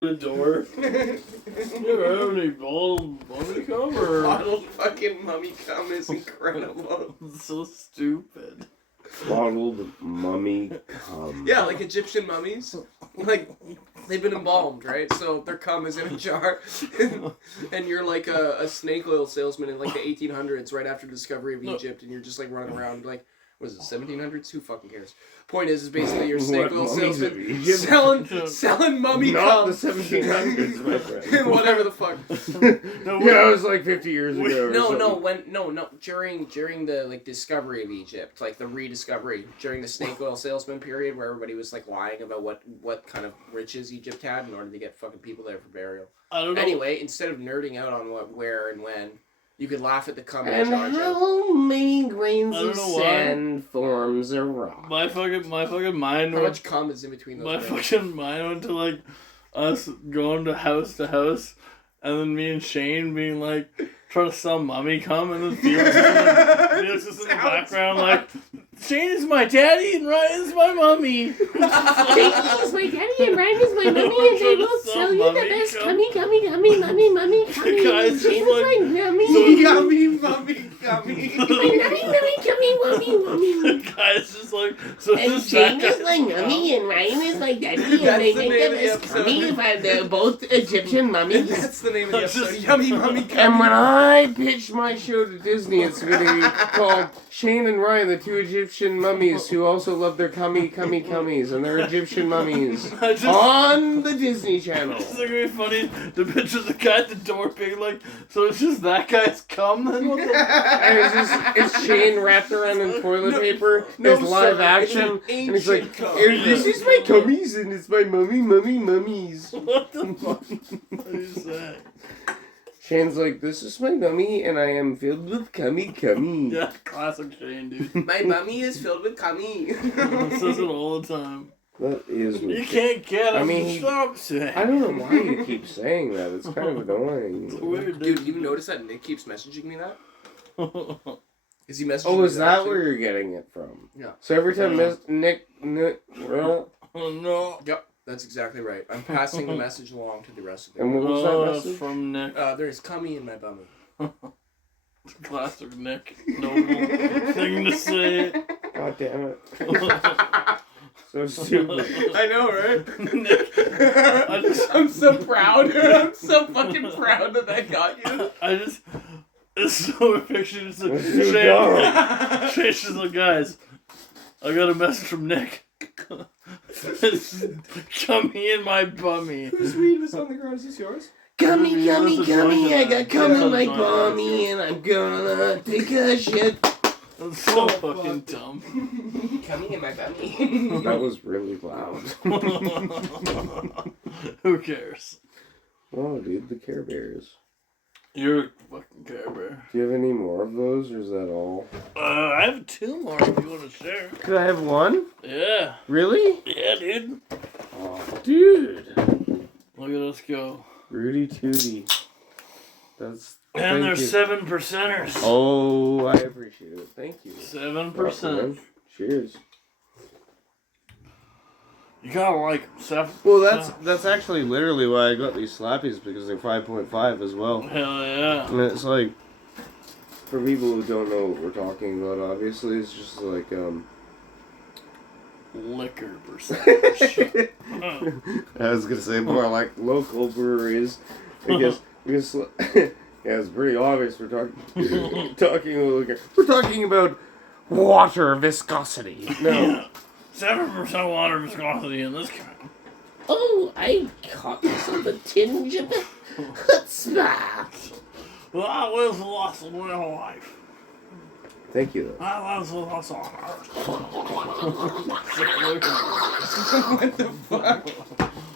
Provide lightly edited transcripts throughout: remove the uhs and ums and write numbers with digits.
the door. You have any bottled mummy cum or Bottled fucking mummy cum is incredible. so stupid. Bottled mummy cum. Yeah, like Egyptian mummies. Like, they've been embalmed, right? So their cum is in a jar. And you're like a snake oil salesman in like the 1800s, right after the discovery of Egypt, and you're just like running around like, what is it, 1700s? Who fucking cares? Point is basically you're a snake oil salesman selling mummy Not cum. the 1700s, my friend. Whatever the fuck. Yeah, it was like 50 years ago. During the like discovery of Egypt, like the rediscovery during the snake oil salesman period, where everybody was like lying about what kind of riches Egypt had in order to get fucking people there for burial. I don't know. Anyway, instead of nerding out on what, where, and when, you could laugh at the cum in And jar joke. how many grains I don't of know why. sand forms a rock? My fucking mind How went. much cum is in between those? My grains? fucking mind went to like us going to house, and then me and Shane being like trying to sell mummy cum, and then Felix is in the background like, Shane is my daddy and Ryan is my mummy. Shane is my daddy and Ryan is my mummy, and they will sell you the best mummy, mummy. The guy's Shane just is my mummy. Yummy, mummy, gummy. Mummy. The guy's just like, so And this Shane that is my mummy, and Ryan is my daddy, and That's they the make name the of the best episode. mummy, but they're both Egyptian mummies. That's the name of the That's episode. just- Yummy, mummy, gummy. And when I pitch my show to Disney, it's going to be called Shane and Ryan, the two Egyptian mummies who also love their cummies, and they're Egyptian mummies I just- on the Disney Channel. It's gonna be funny to picture the guy at the door being like, so it's just that guy's cum then? What the And it's Shane wrapped around in toilet paper. There's live sir, action, it's an and he's like, ancient cum. "This is my cummies, and it's my mummies." What the fuck? What are you saying? Shane's like, "This is my mummy, and I am filled with cummy." Yeah, classic Shane, dude. My mummy is filled with cummy. He says it all the time. That is. You can't get him. I mean, Stop saying. I don't know why you keep saying that. It's kind of It's annoying. weird, Dude, you notice that Nick keeps messaging me that? Is he messaging Oh, me is that too? where you're getting it from? Yeah. So every time Nick, Oh no. Yep, that's exactly right. I'm passing the message along to the rest of and them. what was Oh, that that's message? from Nick. There's cummy in my bummy. Classic Nick. Noble thing to say. God damn it! So stupid. I know, right? Nick. I'm so proud. I'm so fucking proud that got you. It's so picture just a That's too dumb. Shane's just like, guys, I got a message from Nick. It's Gummy in my bummy. Whose weed was on the ground? Is this yours? Gummy, I got cum in my Joint. bummy, and I'm gonna take a shit. That's so fucking dumb. Cummy in my bummy. That was really loud. Who cares? Oh, dude, the Care Bears. You're a fucking Care Bear. Do you have any more of those, or is that all? I have 2 more if you want to share. Could I have one? Yeah. Really? Yeah, dude. Oh, dude. Look at us go. Rudy Tooty. That's. And they're thank you. 7 percenters. Oh, I appreciate it. Thank you. 7%. Cheers. You gotta like 7. Well, that's actually literally why I got these slappies, because they're 5.5 as well. Hell yeah. And it's like, for people who don't know what we're talking about, obviously, it's just like, Liquor percentage. I was gonna say more like local breweries, because yeah, it's pretty obvious we're talking talking about liquor. We're talking about water viscosity. No, 7% water viscosity in this can. Oh, I caught myself a tinge of chutzpah. Well, I was lost in my life. thank you. Though. I was lost on earth. What the fuck?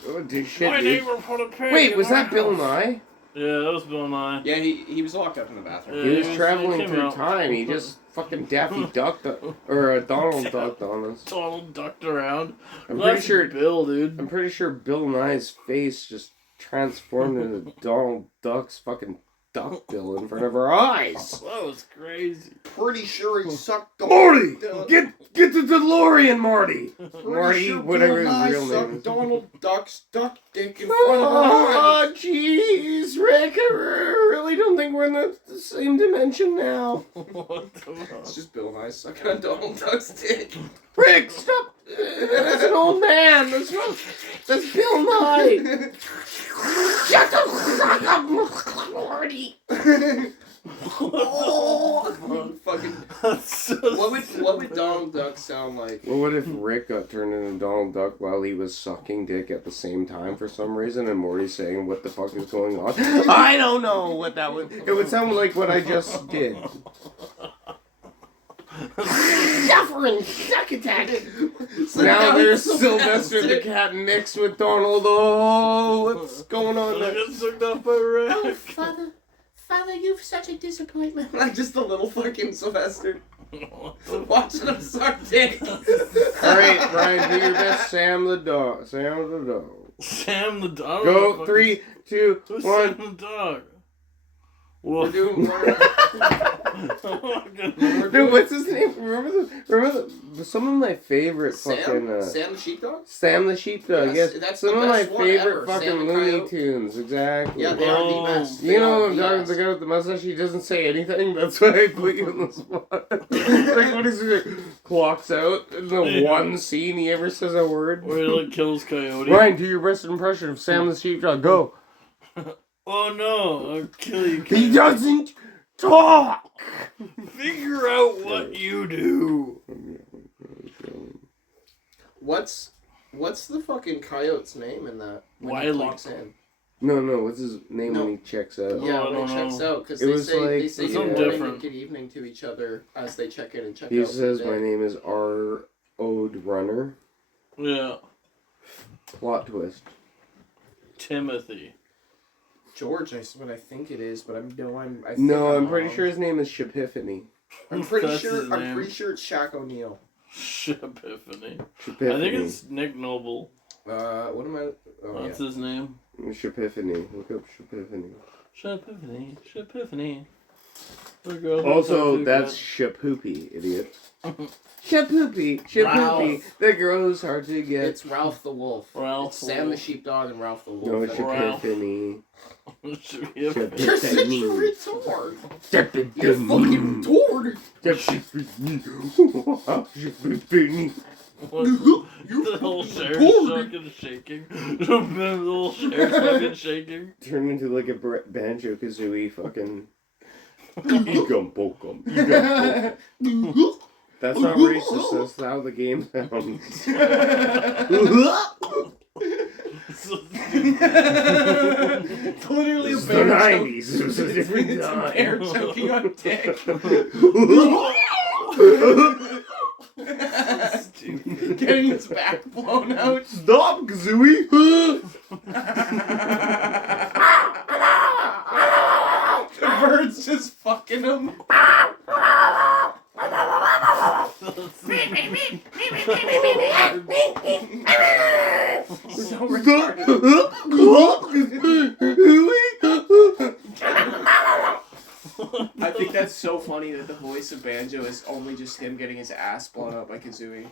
Oh, dude, shit, My dude. neighbor put a pig Wait, in was my that Bill house. Nye? Yeah, that was Bill Nye. Yeah, he was locked up in the bathroom. He was he traveling came through out. time. He just fucking Daffy ducked, or Donald ducked on us. Donald ducked around. I'm That's pretty sure. Bill, dude. I'm pretty sure Bill Nye's face just transformed into Donald Duck's fucking duck bill in front of our eyes. That was crazy. Pretty sure he sucked Marty, Donald. get the DeLorean, Marty. Pretty Marty, sure whatever Bill his Nye real name sucked is. Donald Duck's duck dick in front of our eyes. Oh, jeez, Rick, I really don't think we're in the same dimension now. What the fuck? It's just Bill Nye sucking on Donald Duck's dick. Rick, stop! That's an old man. That's Bill Nye. Shut the fuck up, Marty. Oh, fucking. That's so What would Donald Duck sound like? Well, what if Rick got turned into Donald Duck while he was sucking dick at the same time for some reason, and Morty's saying, "What the fuck is going on?" I don't know what that would. It would sound like what I just did. Suffering succotash. So Now there's it's Sylvester the cat mixed with Donald. Oh, what's going on I there? get sucked up by Rick. Oh, Father, you've such a disappointment. Like just a little fucking Sylvester watching him suck dick. Alright, Brian, do your best. Sam the dog. Sam the dog. Go, 3, 2, Who's 1. Sam the dog? We're What? doing Dude, what's his name? Remember some of my favorite fucking Sam the Sheepdog? Sam the Sheepdog. Yes, Yes, that's some the of my best one favorite ever, fucking Sam the Looney Coyote. Tunes. Exactly. Yeah, they are the best. You know what I'm talking about? The guy with the mustache. He doesn't say anything. That's why I put you on the spot. Like what is it? Clocks out in the one scene he ever says a word. Where he like kills Coyote. Ryan, do your best impression of Sam the Sheepdog. Go. Oh no, I'll kill you. He doesn't talk. Figure out what you do. What's the fucking coyote's name in that? When he Wiley. clocks in? No, what's his name when he checks out? Yeah, I when don't he checks know. out, because It they was say like- good Something morning different. and good evening to each other as they check in and check He out. says, for the "My day. name is R. Ode Runner." Yeah, Plot twist. Timothy. George is what I think it is, but I think No, I'm wrong. pretty sure his name is Shapiphany. I'm pretty That's sure. his I'm name. pretty sure it's Shaq O'Neal. Shapiphany. Shapiphany. I think it's Nick Noble. What am I? Oh That's yeah. his name. Shapiphany. Look up Shapiphany. Shapiphany. Shapiphany. The girl who Also, talked that's to Shapoopy, idiot. Shapoopy. Ralph. The girl who's hard to get. It's Ralph the Wolf. Ralph It's the Sam the Wolf. Sheepdog and Ralph the Wolf. No, That- Shapiphany. Shapiphany. You're such a Shapiphany. retard. You're fucking retard. Shapiphany. What? The whole chair's fucking shaking. The whole chair's fucking shaking. Turn into like a Banjo Kazooie fucking. Egum bokum. Egum bokum. That's not racist, that's how the game sounds. It's literally a It's the bear 90s, it was a different It's a time. bear choking on dick. Getting his back blown out. Stop, Kazooie! The bird's just fucking him. So I think that's so funny that the voice of Banjo is only just him getting his ass blown out by Kazooie.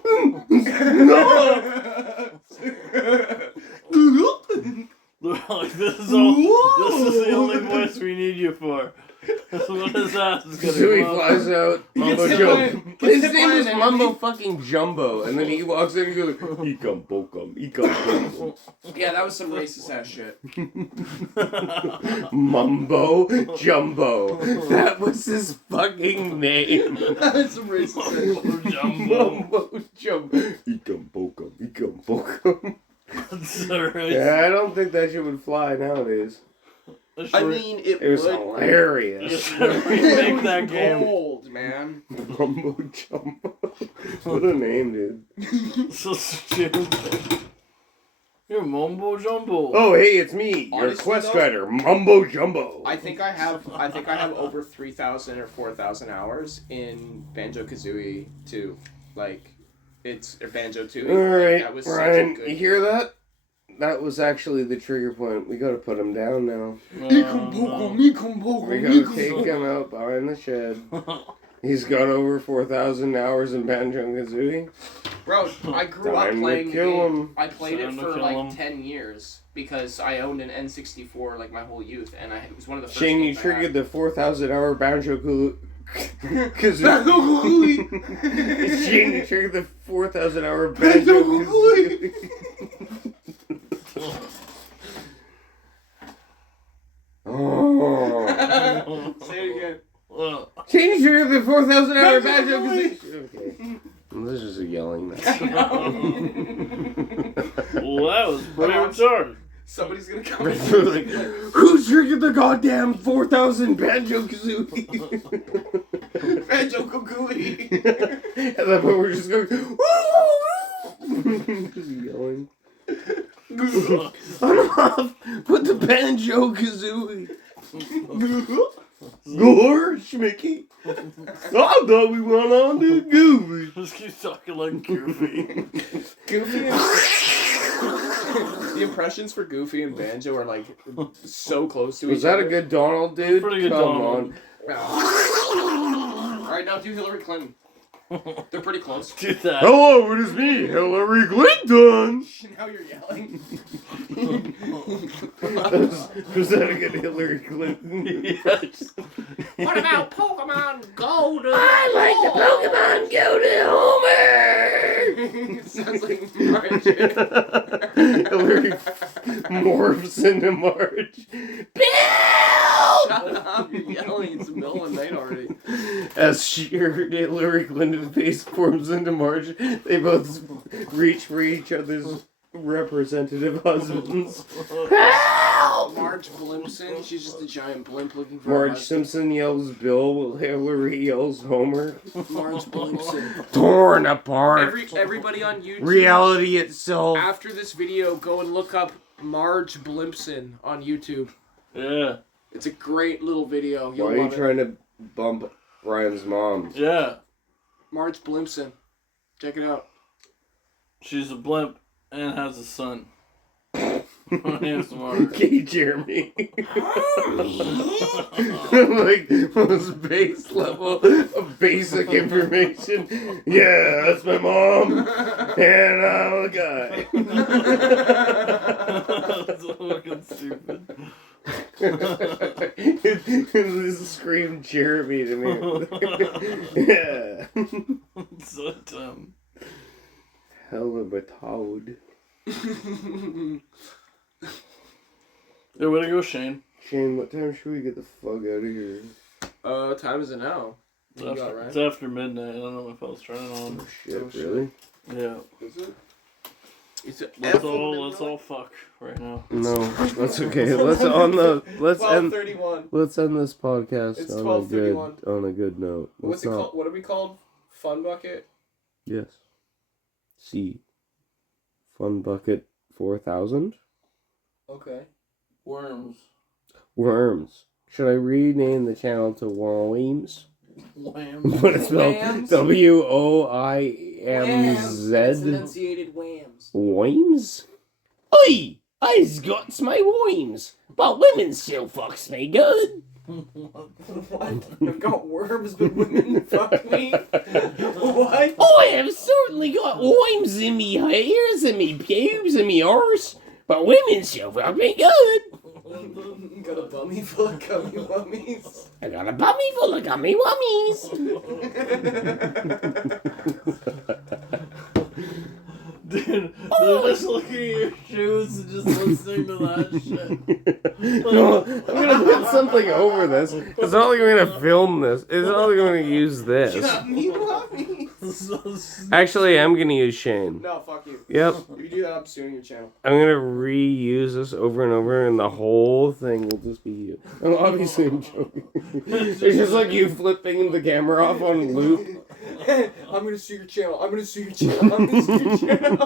Like, this is the only voice we need you for. That's what his ass is gonna Kazooie come flies out, Mumbo hit Jumbo. by- His gets hit name by is an Mumbo enemy. fucking Jumbo, and then he walks in and goes, Ecum bokum, ecum bokum. Yeah, that was some racist ass shit. Mumbo Jumbo. That was his fucking name. That's some racist ass shit. Jumbo. Mumbo Jumbo. Ecum bokum, ecum bokum. That's alright. Yeah, I don't think that shit would fly nowadays. I mean, it It was would. hilarious. Remake that game. Gold, man. Mumbo Jumbo. What a name, dude. So stupid. You're Mumbo Jumbo. Oh, hey, it's me, your Honestly, quest though, rider, Mumbo Jumbo. I think I have over 3,000 or 4,000 hours in Banjo Kazooie 2. Like, it's or Banjo 2. All right, that was such a Brian, good you hear game. that? that was actually the trigger point. We gotta put him down now. Me come poke, me come poke, We me gotta take come him out behind the shed. He's got over 4,000 hours in Banjo-Kazooie. Bro, I grew up Time to playing the kill game. him. I played it Time to for kill like him. 10 years because I owned an N64 like my whole youth, and it was one of the first Shane, you games I triggered had. the 4,000 hour Banjo-Kazooie. Banjo-Kazooie! Shane, you triggered the 4,000 hour Banjo-Kazooie. Oh. Say it again. Shane, you triggered the 4,000 hour Banjo-Kazooie. Okay. This is a yelling. Well, that was pretty retarded. Somebody's gonna come Like, in. who triggered the goddamn 4,000 Banjo-Kazooie? Banjo-Kazooie! And then we're just going, just yelling. Enough with the Banjo-Kazooie. Gorge, Mickey. I thought we went on to Goofy. Just keep talking like Goofy. Goofy and... The impressions for Goofy and Banjo are like so close to each Was that other. a good Donald, dude? Pretty good Come Donald. Alright, now do Hillary Clinton. They're pretty close. Do that. Hello, it is me, Hillary Clinton. Now you're yelling. Was that a good Hillary Clinton? Yes. What about Pokemon Go to I like the Pokemon Go to Homer. It sounds like Marge. Hillary morphs into Marge. Bill! Shut up, you're yelling. It's the middle of the night already. As Hillary Clinton's face forms into Marge, they both reach for each other's representative husbands. Marge Blimpson, she's just a giant blimp looking for a Marge husband. Simpson yells Bill, while Hillary yells Homer. Marge Blimpson. Torn apart. Everybody on YouTube, Reality itself. after this video, go and look up Marge Blimpson on YouTube. Yeah. It's a great little video. You'll Why are you love it. trying to bump Brian's mom? Yeah. Marge Blimpson. Check it out. She's a blimp and has a son. My name's Mark. Okay, Jeremy. Like, most base level of basic information. Yeah, that's my mom. And I'm a guy. That's so fucking stupid. This screamed Jeremy to me. Yeah. So dumb. Hell of a toad. Yeah, way to go, Shane. Shane, what time should we get the fuck out of here? Time is it now? It's You got, after, right? it's after midnight. I don't know if I was turning on. Oh shit, Oh, shit. really? Yeah. Is it? Is it Let's all fuck right now. No, that's okay. Let's end 12:31. let's end this podcast It's on 12:31. a good note. What's it called? What are we called? Fun Bucket? Yes. C. Fun Bucket 4000. Okay. Worms. Worms. Should I rename the channel to Worms? Wham. But it's spelled Whams. WOIMZ. It's enunciated whams. Worms? Oi! I's got my worms, but women still fucks me good. What? I've got worms, but women fuck me? What? I have certainly got worms in me hairs and me pubes and me arse, but women still fuck me good. Got a bummy full of gummy wummies. I got a bummy full of gummy wummies. Dude, they're just looking at your shoes and just listening to that shit. No, I'm gonna put something over this. It's not like I'm gonna film this. It's not like I'm gonna use this. Gummy wummies. So stupid. Actually, I'm gonna use Shane. No, fuck you. Yep. If you do that, I'm suing your channel. I'm gonna reuse this over and over, and the whole thing will just be you. And obviously, I'm joking. It's just like you flipping the camera off on loop. I'm gonna sue your channel. I'm gonna sue your channel. I'm gonna sue your channel.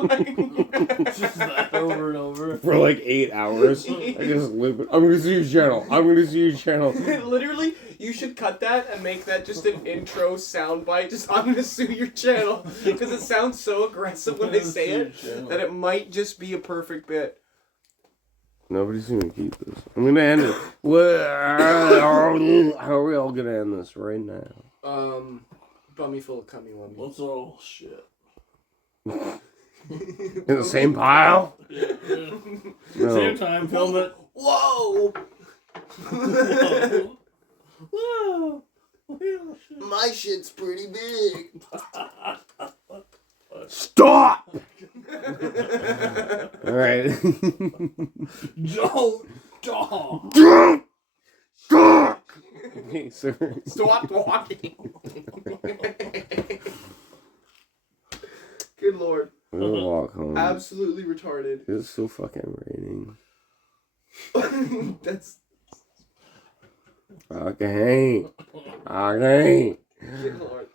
Just that over and over. For like 8 hours. I just loop it. I'm gonna see your channel. I'm gonna see your channel. Literally, you should cut that and make that just an intro soundbite. Just, I'm gonna sue your channel. Because it sounds so aggressive when they say it that it might just be a perfect bit. Nobody's gonna keep this. I'm gonna end it. How are we all gonna end this right now? Bummy full of cummy wummy. What's all shit? In the same pile? Yeah. No. Same time, film it. Whoa! Whoa! Whoa. My shit's pretty big. Stop! Alright. Don't. Stop! Hey, sir. Stop talking. Good lord. We're gonna walk home. Absolutely retarded. It's so fucking raining. That's Okay. Okay. good lord.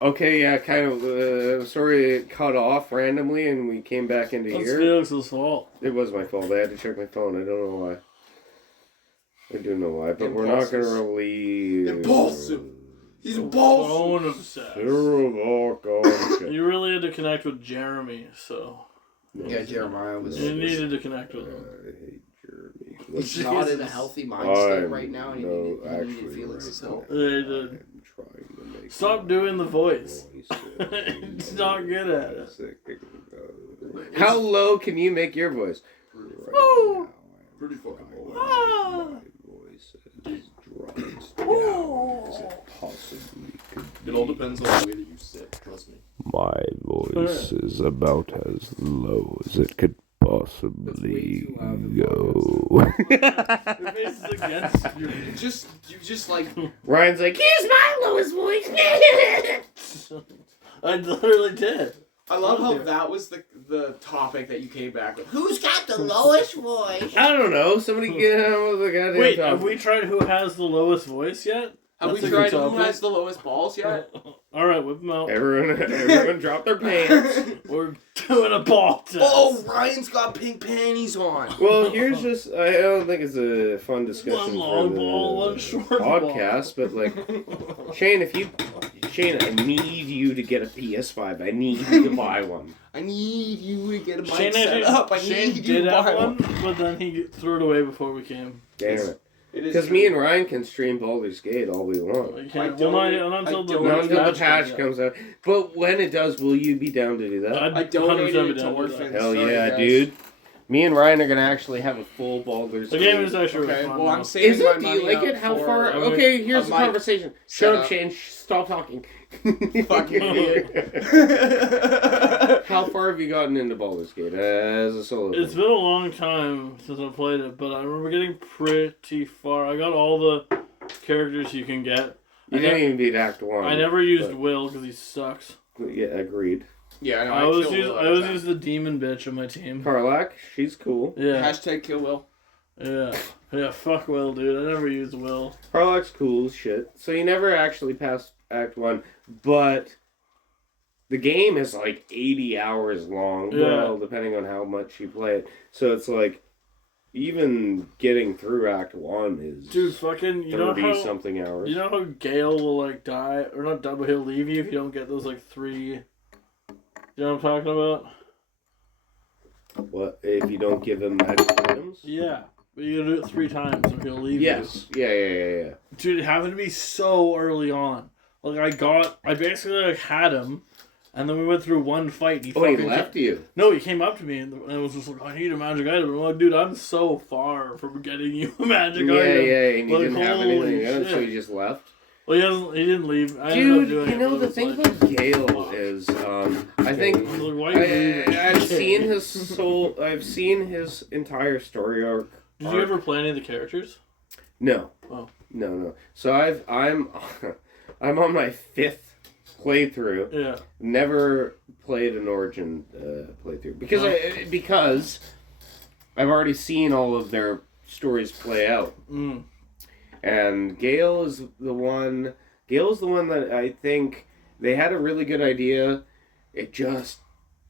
Okay, yeah, kind of. Sorry it cut off randomly and we came back into That's here. Felix's fault. It was my fault. I had to check my phone. I don't know why. I do know why, but we're not going to release. Impulsive. He's impulsive. Phone obsessed. You You really had to connect with Jeremy, so Yeah, Jeremiah was. you needed to connect with him. I hate Jeremy. He's not in a healthy mind state right now, and he needed Felix's help. Yeah, he did. I'm trying to make Stop doing the voice. He's not good at it. How low can you make your voice? Oh. Pretty fucking low. Ah. My voice is dropped Oh. as it possibly could be. It all depends on the way that you sit, trust me. My voice is about as low as it could possibly go. Your face is against you. You just like. Ryan's like, here's my lowest voice. I literally did. I love how that was the topic that you came back with. Who's got the lowest voice? I don't know. Somebody get on with the goddamn Wait, topic. have we tried who has the lowest voice yet? Have That's we a good tried who topic. has the lowest balls yet? Alright, whip them out. Everyone drop their pants. We're doing a ball test. Oh, Ryan's got pink panties on. Well, here's just, I don't think it's a fun discussion One for long the ball, one short podcast, but like, Shane, I need you to get a PS5. I need you to buy one. I need you to get a mic Shane, set up. I Shane need you did to have buy one, but then he threw it away before we came. Damn it. It is Because true. me and Ryan can stream Baldur's Gate all we want. We can't, I well, don't- not until I the don't- Not next until the patch patch comes out. But when it does, will you be down to do that? I donated 100% it be to down with that. orphans. Hell Sorry, yeah, guys. dude. Me and Ryan are gonna actually have a full Baldur's The Gate. game is actually Okay, fun well, now. I'm saving Is my it? Do you money like it? up How for far? a Okay, here's a the mic conversation. set Shut up, up. Shane. Stop talking. Fucking idiot. How far have you gotten into Baldur's Gate as a solo It's player? been a long time since I played it, but I remember getting pretty far. I got all the characters you can get. You didn't even beat Act 1. I never used but- Will because he sucks. Yeah, agreed. Yeah, I know. I always killed use Will I every always time. use the demon bitch on my team. Karlak, she's cool. Yeah, Hashtag kill Will. yeah. Fuck Will, dude. I never used Will. Karlak's cool as shit. So you never actually passed Act 1, but the game is like 80 hours long. Yeah. Well, depending on how much you play it. So it's like, even getting through Act 1 is Dude, fucking, you know 30 how something hours. you know how Gale will like die or not die, but he'll leave you if you don't get those like 3. You know what I'm talking about? What, if you don't give him magic items? Yeah, but you gotta do it 3 times or he'll leave Yes. you. Yeah. Dude, it happened to be so early on. Like I basically like had him, and then we went through one fight. Oh, he left you. No, he came up to me and it was just like, I need a magic item. I'm like, dude, I'm so far from getting you a magic Yeah, item. and you Like, didn't have holy anything else, so shit. you just left. Well, he didn't leave. I ended up Dude, doing you it, know but the it's thing like, about Gale is, I think like, why you leaving? I've seen his soul. I've seen his entire story arc. Did you ever play any of the characters? No. Oh. No. So I'm on my 5th playthrough. Yeah. Never played an Origin playthrough because I've already seen all of their stories play out. Mm. And Gale's the one that I think they had a really good idea. It just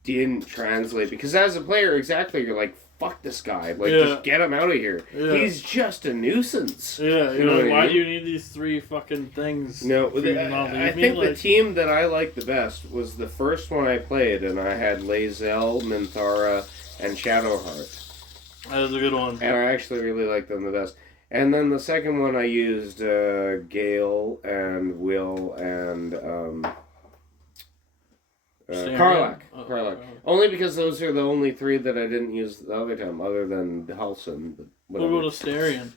didn't translate because as a player, exactly, you're like, fuck this guy. Like, just get him out of here. Yeah. He's just a nuisance. Yeah, You know like, what I why mean? do you need these 3 fucking things? No, for you to not leave I me? think the Like, team that I liked the best was the first one I played, and I had Lae'zel, Minthara, and Shadowheart. That was a good one. And I actually really like them the best. And then the second one I used Gale and Will and Karlach. Oh, Karlach. Only because those are the only three that I didn't use the other time, other than Halson. But What whatever. about Astarion?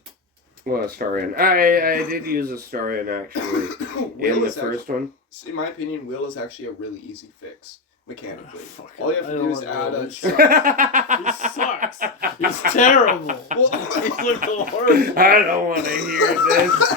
Well, Astarion. I did use Astarion actually in the first one. In my opinion, Will is actually a really easy fix mechanically. Fuck All you have I to don't do is want add Will. a He shot. sucks. He's terrible. Well, He's like the worst. I don't want to hear this.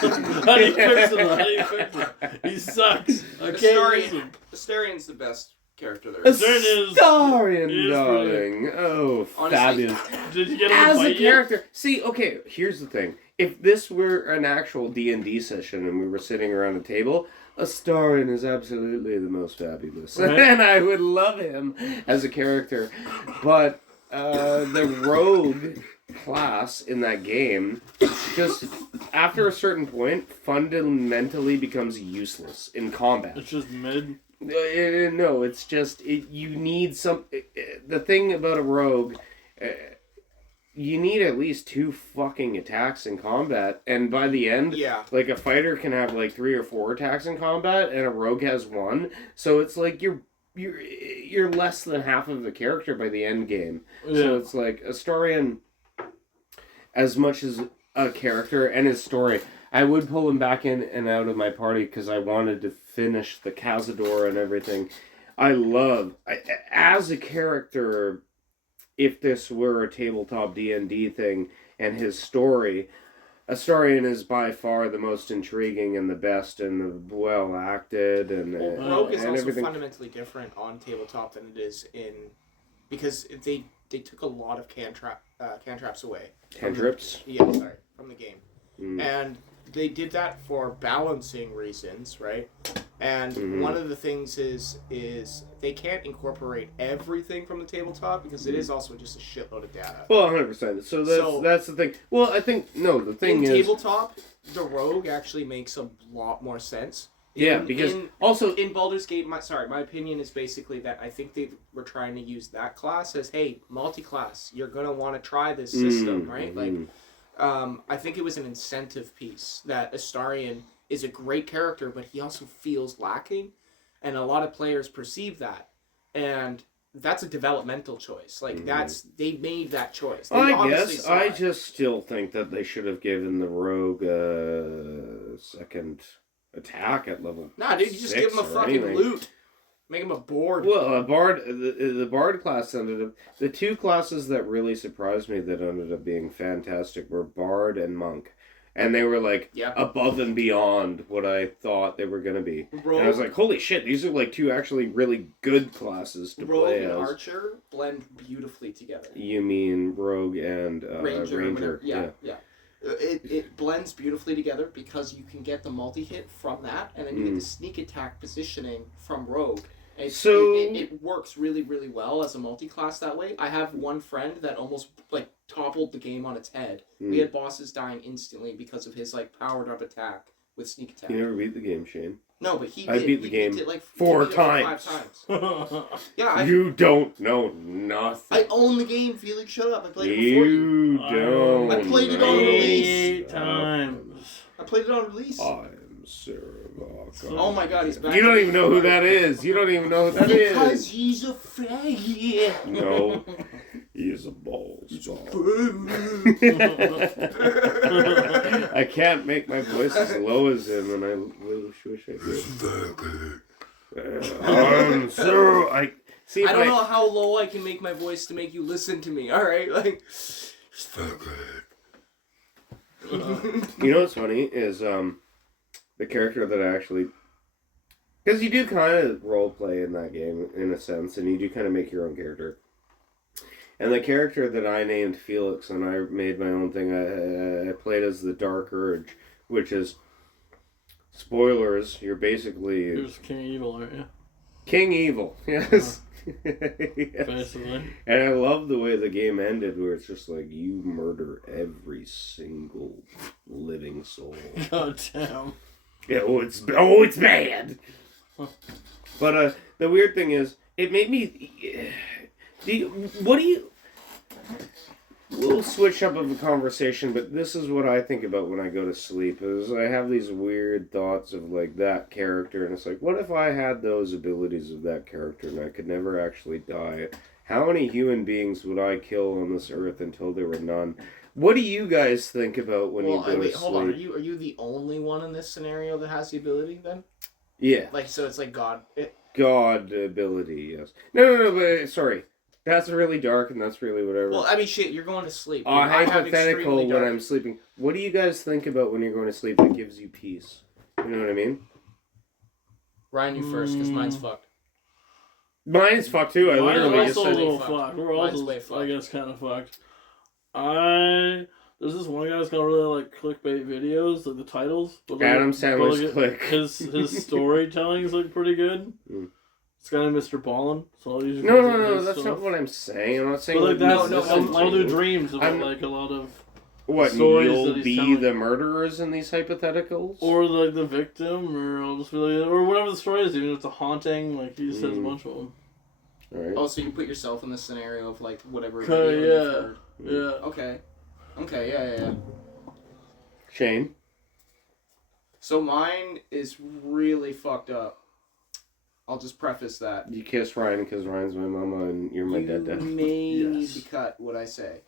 How do you fix him? How do you fix him? He sucks. I can't use him. Astarion's the best character there is. Astarion, is darling. Oh, Honestly, fabulous. Did you get him As to a bite you? character, see, okay, here's the thing. If this were an actual D&D session and we were sitting around a table, Astarion is absolutely the most fabulous. Right. And I would love him as a character. But the rogue class in that game, just after a certain point, fundamentally becomes useless in combat. It's just mid. No, it's just, you need some... the thing about a rogue... you need at least 2 fucking attacks in combat, and by the end, Yeah. like a fighter can have like 3 or 4 attacks in combat, and a rogue has 1. So it's like you're less than half of the character by the end game. Yeah. So it's like Astarion, as much as a character and his story, I would pull him back in and out of my party because I wanted to finish the Cazador and everything. As a character. If this were a tabletop D&D thing and his story, Astarion is by far the most intriguing and the best and the well acted and Rogue is and also everything. fundamentally different on tabletop than it is in, because they took a lot of cantraps away. Cantrips. From the game. Mm. And they did that for balancing reasons, right? And one of the things is they can't incorporate everything from the tabletop because it is also just a shitload of data. Well, 100%. So that's the thing. Well, I think the thing is tabletop, the rogue actually makes a lot more sense. because also in Baldur's Gate, my opinion is basically that I think they were trying to use that class as, hey, multi-class, you're gonna want to try this system, right? Like, I think it was an incentive piece that Astarion is a great character, but he also feels lacking, and a lot of players perceive that, and that's a developmental choice. Like they made that choice. They I just still think that they should have given the rogue a second attack at level. Nah, dude, you just give him a fucking loot. Make him a bard. Well, a bard. The bard class ended up. The 2 classes that really surprised me that ended up being fantastic were bard and monk, and they were like above and beyond what I thought they were gonna be. Rogue, and I was like, holy shit, these are like 2 actually really good classes to Rogue play and as. Archer blend beautifully together. You mean rogue and ranger? Yeah. It blends beautifully together because you can get the multi-hit from that, and then you get the sneak attack positioning from rogue. It works really, really well as a multi-class that way. I have one friend that almost like toppled the game on its head. We had bosses dying instantly because of his like powered up attack with sneak attack. You never beat the game, Shane. No, but he did. I beat the He game beat it, like, 4 he beat it, like, times. 5 times. Yeah, You don't know nothing. I own the game, Felix. Shut up. I played it before you. You don't. I played it on release. 8 times. I played it on release. I'm Sir Rock. Oh my god, he's back. You don't even know who that is. You don't even know who that is. Because he's a faggot. No, he is a balls. I can't make my voice as low as him, and I wish I could. I'm Sir. I see. I don't know how low I can make my voice to make you listen to me. All right, like. You know what's funny is the character that I actually, because you do kind of role play in that game in a sense, and you do kind of make your own character. And the character that I named Felix, and I made my own thing. I played as the Dark Urge, which is spoilers. You're basically You're just King Evil, aren't you? King Evil. Yes. Yes. Basically. And I love the way the game ended, where it's just like you murder every single living soul. God damn. Yeah, it's bad. But the weird thing is, it made me. little switch up of a conversation, but this is what I think about when I go to sleep. Is I have these weird thoughts of like that character, and it's like, what if I had those abilities of that character and I could never actually die? How many human beings would I kill on this earth until there were none? What do you guys think about when you go to sleep? Hold on. Are you the only one in this scenario that has the ability then? Yeah. Like, so it's like God. God ability, yes. No, but sorry. That's really dark and that's really whatever. Well, I mean, shit, you're going to sleep. I have hypothetical extremely when dark- I'm sleeping. What do you guys think about when you're going to sleep that gives you peace? You know what I mean? Ryan, you first, because mine's fucked. Mine is fucked too. I literally Mine's just also a said little fucked. fucked. We're Mine's also, way fucked. I guess, kind of fucked. There's this one guy that's got really like clickbait videos, like the titles. But, like, Adam Sandler's like, Click. His storytelling is like pretty good. Mm. It's kind of Mr. Ballin. So I'll usually No, that's not what I'm saying. I'm not saying. But like what that's you listen I'll do to. dreams about I'm- like a lot of What, stories that you'll he's be telling. the murderers in these hypotheticals? or like the victim, or I'll just be like, or whatever the story is, even if it's a haunting. Like he just says a Mm. bunch of them. Alright. Oh, so you put yourself in the scenario of like whatever. Okay, video yeah. you've heard. Yeah. Okay, yeah. Shane? So mine is really fucked up. I'll just preface that. You kiss Ryan because Ryan's my mama and you're my You dad. may need Yes. to cut what I say.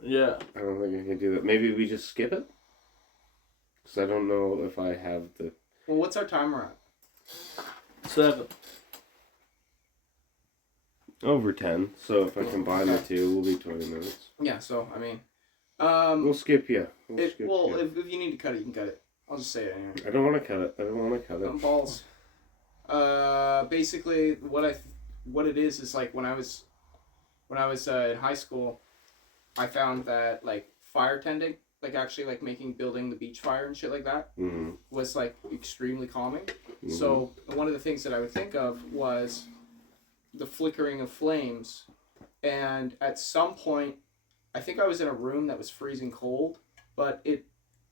Yeah. I don't think I can do that. Maybe we just skip it? Because I don't know if I have the... Well, what's our timer at? 7. Over 10. So if I combine the two, we'll be 20 minutes. Yeah, so, I mean... We'll skip you. if you need to cut it, you can cut it. I'll just say it anyway. I don't want to cut it. Balls. Basically, what it is like when I was in high school, I found that like fire tending, like actually like building the beach fire and shit like that, Mm-hmm. was like extremely calming. Mm-hmm. So one of the things that I would think of was the flickering of flames, and at some point, I think I was in a room that was freezing cold, but it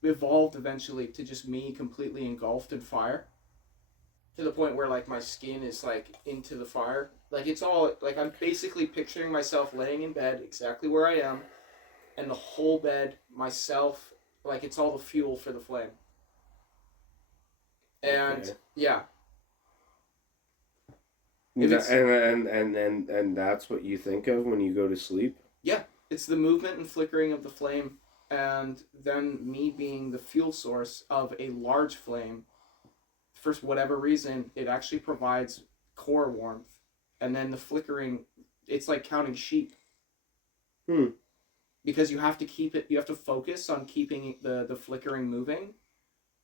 evolved eventually to just me completely engulfed in fire. To the point where like my skin is like into the fire. Like it's all like I'm basically picturing myself laying in bed exactly where I am, and the whole bed, myself, like it's all the fuel for the flame. And Okay. yeah. And, If it's- and that's what you think of when you go to sleep? It's the movement and flickering of the flame, and then me being the fuel source of a large flame. For whatever reason, it actually provides core warmth, and then the flickering, it's like counting sheep. Because you have to keep it, you have to focus on keeping the flickering moving,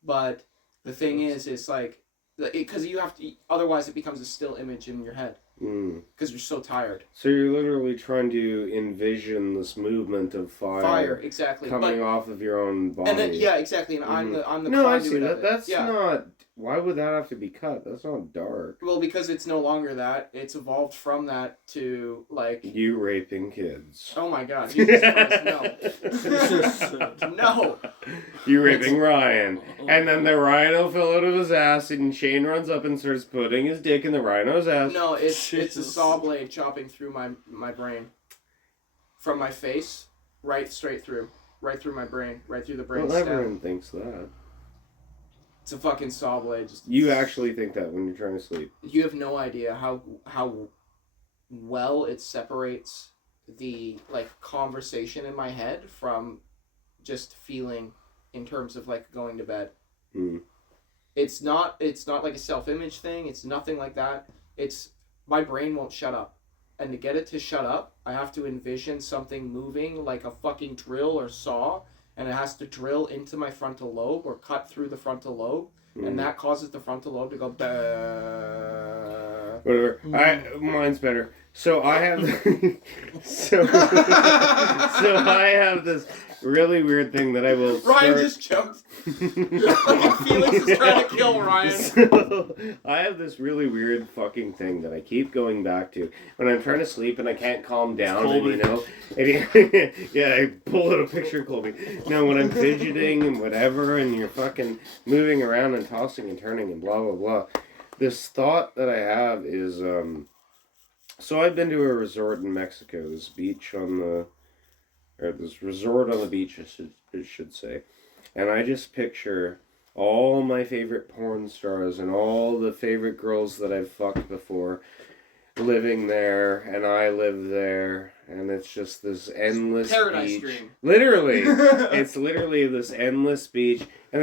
but the thing is, it's like, because you have to, otherwise it becomes a still image in your head. Because you're so tired. So you're literally trying to envision this movement of fire Exactly. coming off of your own body. And then, yeah, exactly. And I'm the No, I conduit see of that. it. That's yeah. not. Why would that have to be cut? That's not dark. Well, because it's no longer that. It's evolved from that to like. You raping kids. Oh my God! Jesus Christ, no. No. You raping Ryan. And then the rhino fell out of his ass, and Shane runs up and starts putting his dick in the rhino's ass. No, it's a Jesus. saw blade chopping through my brain, from my face, straight through my brain, right through the brain Well, stem. everyone thinks that. It's a fucking saw blade. Just You actually think that when you're trying to sleep. You have no idea how well it separates the like conversation in my head from just feeling in terms of like going to bed. It's not like a self-image thing. It's nothing like that. It's my brain won't shut up. And to get it to shut up, I have to envision something moving like a fucking drill or saw, and it has to drill into my frontal lobe or cut through the frontal lobe, and that causes the frontal lobe to go Whatever. Mine's better. So I have so I have this really weird thing that I will Ryan just choked. Like Felix is trying to kill Ryan. So, I have this really weird fucking thing that I keep going back to when I'm trying to sleep and I can't calm down. And, you know, yeah, I pull out a picture of Colby. No, when I'm fidgeting and whatever, and you're fucking moving around and tossing and turning and blah blah blah. This thought that I have is, so I've been to a resort in Mexico, this beach on the or this resort on the beach, I should say. And I just picture all my favorite porn stars and all the favorite girls that I've fucked before living there, and I live there, and it's just this endless Paradise beach. dream. Literally, it's literally this endless beach, and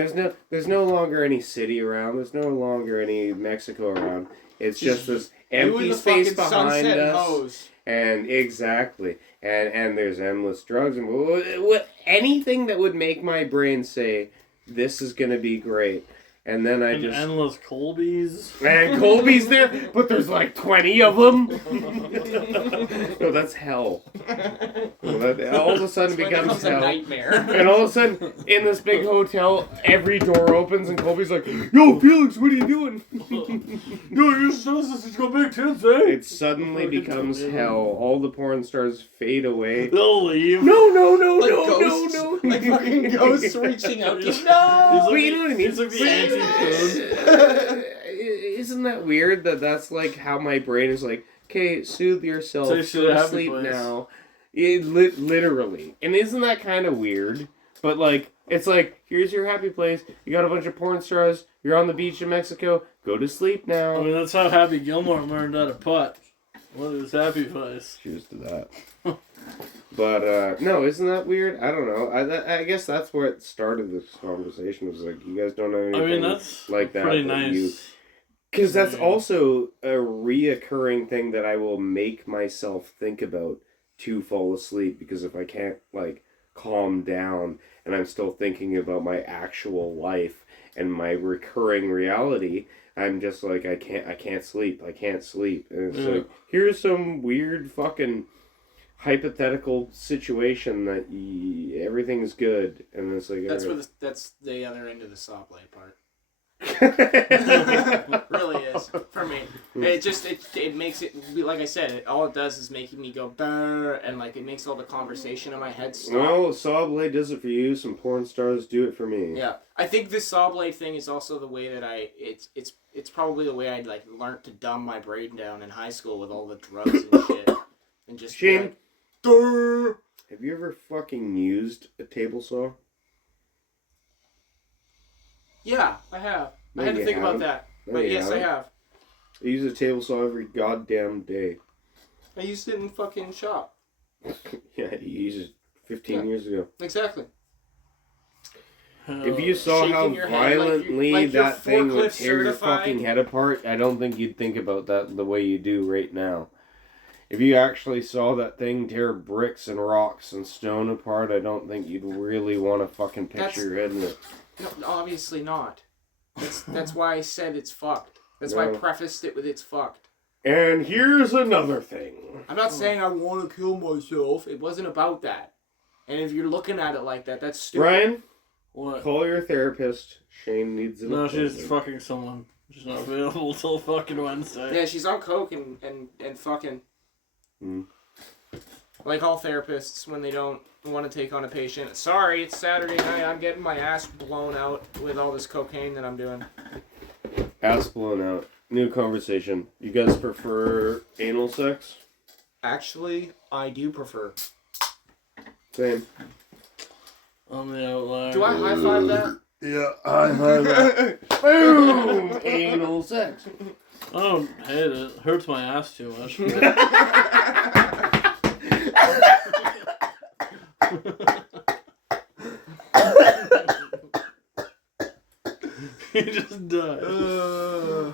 there's no longer any city around. There's no longer any Mexico around. It's just this empty space behind us. And exactly, and there's endless drugs and what anything that would make my brain say this is gonna be great. And then I just endless Colby's. And Colby's there, but there's like 20 of them. No, that's hell. That all of a sudden becomes hell. A nightmare. And all of a sudden, in this big hotel, every door opens and Colby's like, "Yo, Felix, what are you doing?" Yo, you're supposed to go big tits, eh? It suddenly becomes hell. All the porn stars fade away. They'll leave. No. Like ghosts, like fucking ghosts reaching out to you. No! But you know what I mean? He's like the anti-food. Isn't that weird that that's like how my brain is like, okay, soothe yourself, So go to sleep now. Literally. And isn't that kind of weird? But like, it's like, here's your happy place. You got a bunch of porn stars. You're on the beach in Mexico. Go to sleep now. I mean, that's how Happy Gilmore learned how to putt. What is Happy Place? Cheers to that. But, no, isn't that weird? I don't know. I guess that's where it started this conversation. Was like, you guys don't know anything that's like that. pretty nice. Because that's also a reoccurring thing that I will make myself think about to fall asleep. Because if I can't, like, calm down and I'm still thinking about my actual life and my recurring reality, I'm just like, I can't sleep. And it's like, here's some weird fucking hypothetical situation that everything's good, and it's like That's the other end of the saw blade part. right. Really is for me. It makes it, like I said, all it does is making me go brr, and like it makes all the conversation in my head stop. Well, saw blade does it for you. Some porn stars do it for me. Yeah, I think this saw blade thing is also the way that it's probably the way I like learned to dumb my brain down in high school with all the drugs and shit, and just Shane, like, durr. have you ever fucking used a table saw? Yeah, I have. No, I had to you think about haven't. that, No, but you yes, I haven't. have. I use a table saw every goddamn day. I used it in fucking shop. Yeah, you used it 15 years ago. Exactly. If you saw Shaking how your head violently like you're that thing would forklift tear your certified. fucking head apart, I don't think you'd think about that the way you do right now. If you actually saw that thing tear bricks and rocks and stone apart, I don't think you'd really want to fucking picture your head in it. No, obviously not. That's why I said it's fucked. That's why I No. prefaced it with it's fucked. And here's another thing. I'm not saying I want to kill myself. It wasn't about that. And if you're looking at it like that, that's stupid. Ryan, What? call your therapist. Shane needs an No, she's appointment. fucking someone. She's not available till fucking Wednesday. Yeah, she's on coke and fucking. Hmm. Like all therapists, when they don't want to take on a patient. Sorry, it's Saturday night. I'm getting my ass blown out with all this cocaine that I'm doing. Ass blown out. New conversation. You guys prefer anal sex? Actually, I do prefer. Same. On the outline. Do I high five that? Yeah, I have it. Boom! Anal sex. I don't hate it. It hurts my ass too much. He just died. Oh,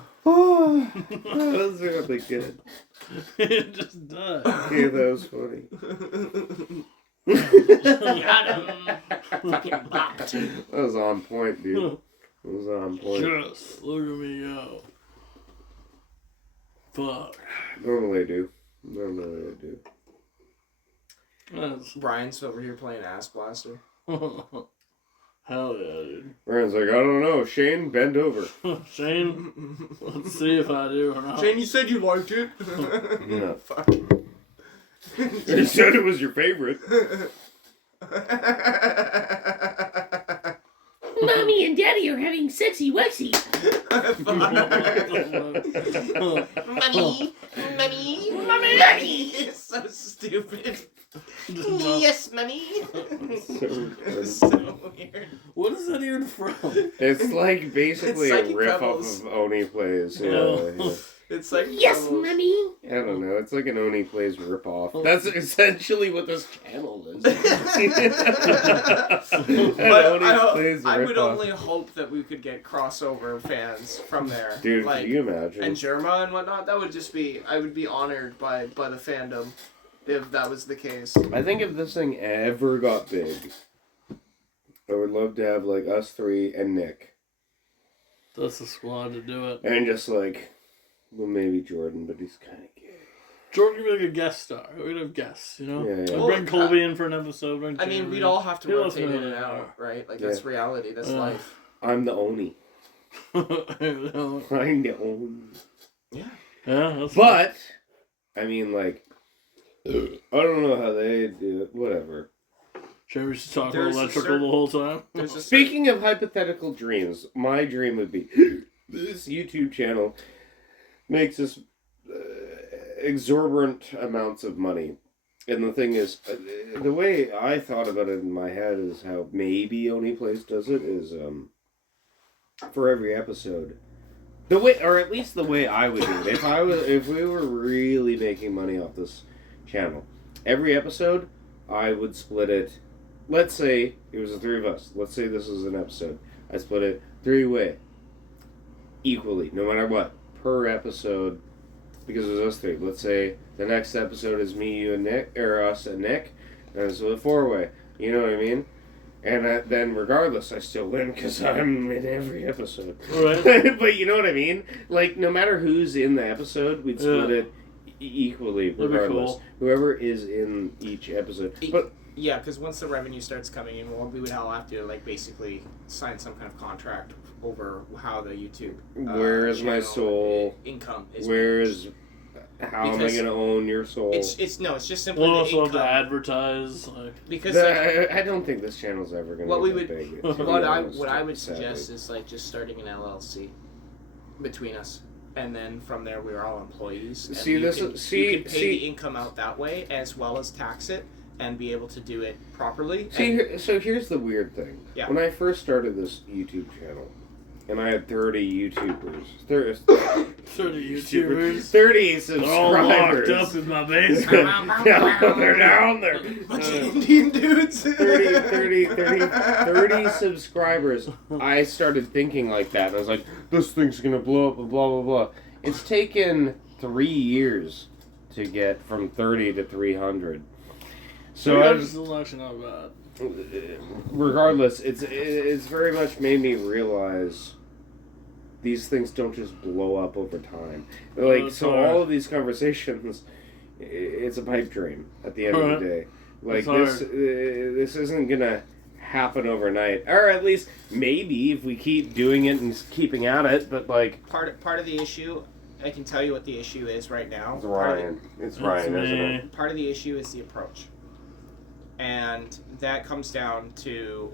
that was really good. He just died. Yeah, that was funny. Got him. Fucking bopped. That was on point, dude. That was on point. Just look at me go. Fuck. Normally I do. That's... Brian's over here playing Ass Blaster. Hell yeah, dude. Ryan's like, I don't know. Shane, bend over. Shane, let's see if I do or not. Shane, you said you liked it. No. Fuck. You said it was your favorite. Mommy and Daddy are having sexy wexy. Mummy, mummy, mummy. It's so stupid. Yes, mummy. So weird. What is that even from? It's like basically It's a Psychic riff Rebels. off of Oni Plays. Yeah, Oh. yeah. It's like Yes, Rebels. mommy. I don't know. It's like an Oni Plays ripoff. That's essentially what this channel is. But Oni Plays I would ripoff. only hope that we could get crossover fans from there. Dude, like, can you imagine? and Germa and whatnot. That would just be. I would be honored by the fandom if that was the case. I think if this thing ever got big, I would love to have like us three and Nick. That's the squad to do it. And just like, well, maybe Jordan, but he's kind of gay. Jordan could be like a guest star. We'd have guests, you know? Yeah, yeah. Like Well, bring Colby in for an episode. Bring I mean, Jeremy. we'd all have to He loves rotate me in and when they out, right? Like Yeah. that's reality. That's life. I'm the Oni. yeah, I'm the Oni. that's But, I mean, like, I don't know how they do it. Whatever. Jeremy's just talking There's a electrical certain- the whole time. There's a Speaking of hypothetical dreams, my dream would be this YouTube channel makes us exorbitant amounts of money. And the thing is, the way I thought about it in my head is how maybe Oni Place does it is for every episode. The way, or at least the way I would do it, if we were really making money off this channel, every episode I would split it. Let's say it was the three of us. Let's say this is an episode. I split it 3-way, equally, no matter what, per episode, because it was us three. Let's say the next episode is me, you, and Nick, or us and Nick, and it's a 4-way. You know what I mean? And then, regardless, I still win because I'm in every episode. Right. But you know what I mean? Like, no matter who's in the episode, we'd split it equally, That'd be regardless. cool. Whoever is in each episode. But Yeah, because once the revenue starts coming in, we would all have to like basically sign some kind of contract over how the YouTube. where is my channel soul? income is. Where is... How am I Because going to own your soul? It's just simply We'll the also have to income. advertise. Like, Because like, I don't think this channel's ever going to What be we that big. would- to be what honest, I would sadly. suggest is like just starting an LLC between us, and then from there we are all employees. And See, you this can, is- you see- can pay see- the income out that way as well as tax it and be able to do it properly. See, and, so here's the weird thing. Yeah. When I first started this YouTube channel, and I had 30 YouTubers, 30 YouTubers. 30 They're all locked subscribers. up in my basement. Yeah, they're down there. bunch of Indian dudes. 30 subscribers. I started thinking like that. And I was like, this thing's gonna blow up and blah, blah, blah. It's taken 3 years to get from 30 to 300. So I was, still actually not bad. regardless, it's very much made me realize these things don't just blow up over time. Like, it's so hard. all of these conversations, it's a pipe dream at the end of the day. Like, It's this hard. this isn't gonna happen overnight, or at least maybe if we keep doing it and keeping at it. But like, part of the issue, I can tell you what the issue is right now. it's Ryan, That's isn't it? me. Part of the issue is the approach. And that comes down to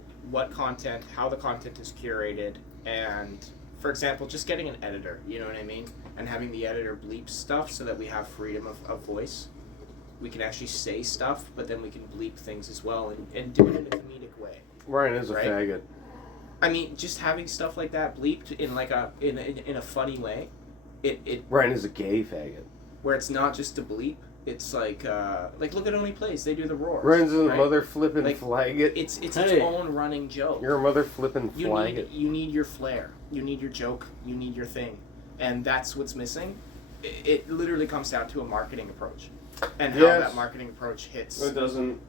how the content is curated, and, for example, just getting an editor, you know what I mean? And having the editor bleep stuff so that we have freedom of voice. We can actually say stuff, but then we can bleep things as well and do it in a comedic way. Ryan is a Right? faggot. I mean, just having stuff like that bleeped in like in a funny way, it Ryan is a gay faggot. where it's not just a bleep. It's like look at Only Plays. They do the roars. Ryan's a right? mother flipping Like, flaggot. It's its Hey. own running joke. You're a mother flipping You flaggot. need your flair. You need your joke. You need your thing, and that's what's missing. It literally comes down to a marketing approach, and how Yes. that marketing approach hits. It doesn't.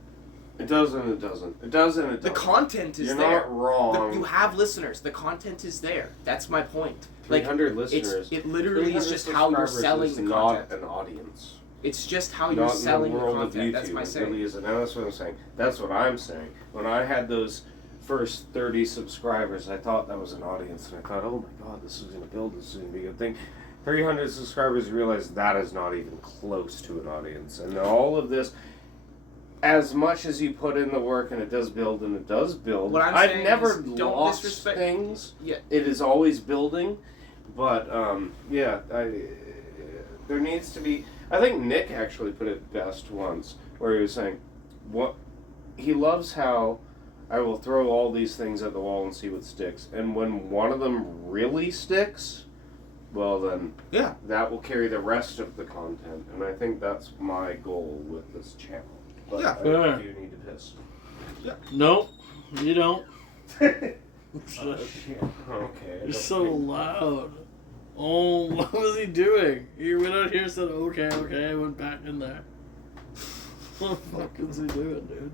It doesn't. It doesn't. It doesn't. It The doesn't. content is You're there. not wrong. You have listeners. The content is there. That's my point. Like 300 listeners. it literally is 300 just how you're subscribers selling is the not content. an audience. It's just how you're Not selling in the the world content. of YouTube. That's my It saying. really isn't. And that's what I'm saying. That's what I'm saying. When I had those first 30 subscribers, I thought that was an audience, and I thought, oh my god, this is going to build. This is going to be a good thing. 300 subscribers, you realize that is not even close to an audience, and all of this. As much as you put in the work, and it does build, and it does build. What I'm I've saying never is don't lost disrespect- things. Yeah. It is always building, but yeah, there needs to be. I think Nick actually put it best once, where he was saying, "What he loves how I will throw all these things at the wall and see what sticks. And when one of them really sticks, well then, Yeah. that will carry the rest of the content. And I think that's my goal with this channel. But Yeah. I Fair. do need to piss. Nope, you don't. Okay. You're so loud. Oh, what was he doing? He went out here and said, okay, I went back in there. What the fuck is he doing, dude?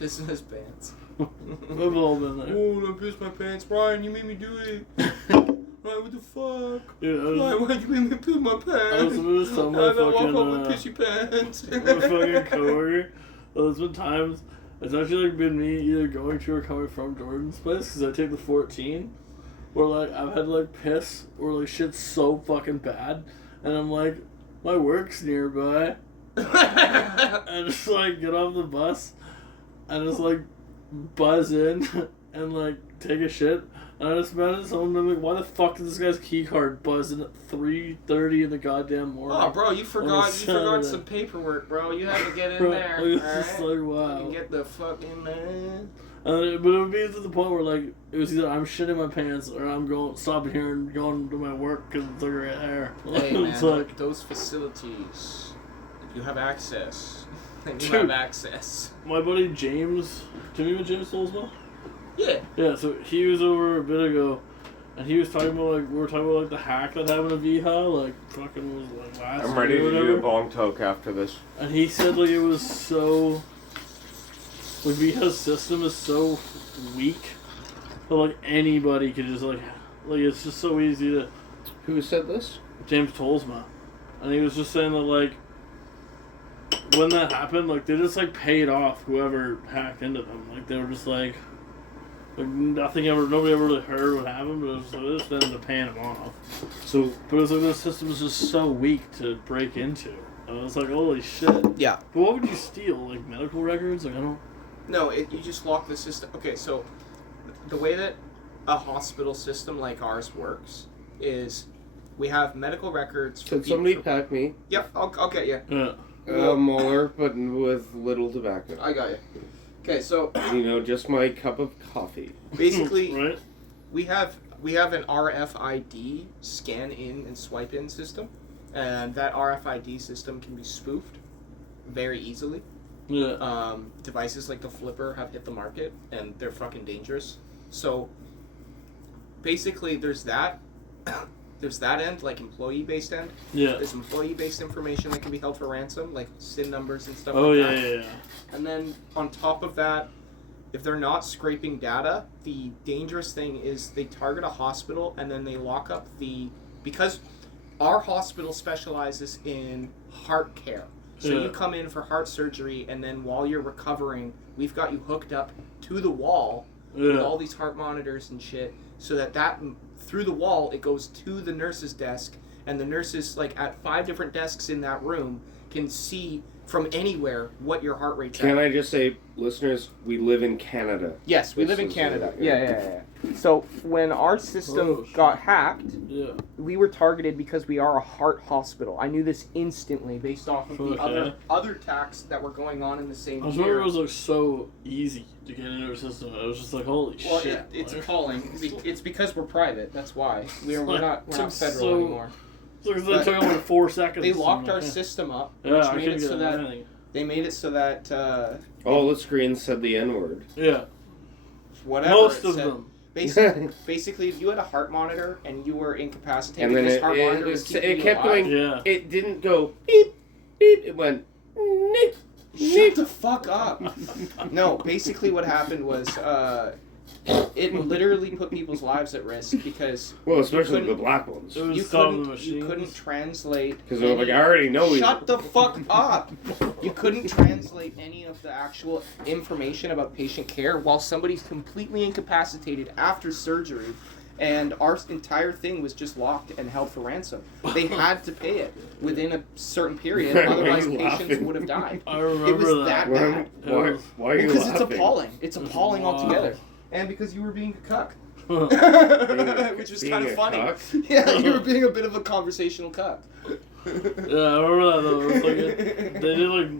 Pissing his pants. We've all been there. Oh, I pissed my pants. Brian, you made me do it. Ryan, what the fuck? Dude, Ryan, why'd you make me piss my pants? I was supposed to tell my I don't walk fucking, up with pissy pants. my fucking coworker. There's been times, it's actually like been me either going to or coming from Jordan's place, because I take the 14, where like I've had to like piss, or like shit's so fucking bad, and I'm like, my work's nearby. I just like get off the bus and just like buzz in and like take a shit. And I just imagine someone being like, why the fuck did this guy's key card buzz in at 3:30 in the goddamn morning? Oh, bro, you forgot Saturday. some paperwork, bro. You had to get in Bro, there. it's All just right? like, wow. You get the fucking man. But it would be to the point where like it was either I'm shitting my pants or I'm stopping here and going to my work because it's like right there. Hey, man, It's like, those facilities, if you have access, then you Dude. have access. my buddy James. Do you meet James Solzma? Yeah. Yeah, so he was over a bit ago, and he was talking about like we were talking about like the hack that happened to VHA, like fucking was like last I'm year ready or to whatever. do a bong toke after this. And he said like it was so like VHA's system is so weak that like anybody could just like it's just so easy to. Who said this? James Tolsma, and he was just saying that like when that happened, like they just like paid off whoever hacked into them. Like they were just like nobody ever really heard what happened, but it was like they just ended up paying them off. So, But it was like the system was just so weak to break into. And I was like, holy shit. Yeah. But what would you steal? Like medical records? Like I don't. No, you just lock the system. Okay, so the way that a hospital system like ours works is we have medical records. For could somebody pack me Yep, I'll get you. Yeah. a Molar, but with little tobacco? I got you. Okay, so You know, just my cup of coffee. basically, Right. we have an RFID scan in and swipe in system, and that RFID system can be spoofed very easily. Yeah. Devices like the Flipper have hit the market, and they're fucking dangerous. So basically, there's that. There's that end, like employee-based end. Yeah. There's employee-based information that can be held for ransom, like SIN numbers and stuff Oh like yeah, that. yeah, yeah. And then on top of that, if they're not scraping data, the dangerous thing is they target a hospital and then they lock up because our hospital specializes in heart care. So Yeah. you come in for heart surgery and then while you're recovering, we've got you hooked up to the wall with Yeah. all these heart monitors and shit so that through the wall it goes to the nurse's desk, and the nurses like at 5 different desks in that room can see from anywhere what your heart rate's Can at. I just say, listeners, we live in Canada. Yes, we This live in is, Canada. yeah. So when our system Oh, shit. got hacked, Yeah. we were targeted because we are a heart hospital. I knew this instantly based off of the Okay. other attacks that were going on in the same I was year. wondering it was like so easy to get into our system. I was just like, holy Well, shit. it's like, appalling. It's because we're private. That's why we're not Took federal so- anymore. It's like, but it took like 4 seconds. They locked our Yeah. system up, Yeah, which I made couldn't it get so that anything. they made it so that All the screens said the N-word. Yeah. whatever Most it of said, them. Basically, if you had a heart monitor and you were incapacitated, And then this heart monitor was keeping it you kept alive. going. Yeah. It didn't go beep, beep. It went nick, Shut nick. the fuck up. No, basically what happened was it literally put people's lives at risk because Well, especially couldn't- the black ones. It was you stopping the couldn't, machines. you couldn't translate. Because they're like, I already know you. Shut the fuck up! You couldn't translate any of the actual information about patient care while somebody's completely incapacitated after surgery, and our entire thing was just locked and held for ransom. They had to pay it within a certain period, Why are otherwise you patients laughing? would have died. I remember It was that Why, bad. why, why are you Because it's laughing? appalling. It's appalling Wow. altogether. And because you were being a cuck. Which was being kind a of funny. cuck? Yeah, you were being a bit of a conversational cuck. Yeah, I remember that though. It was like they did like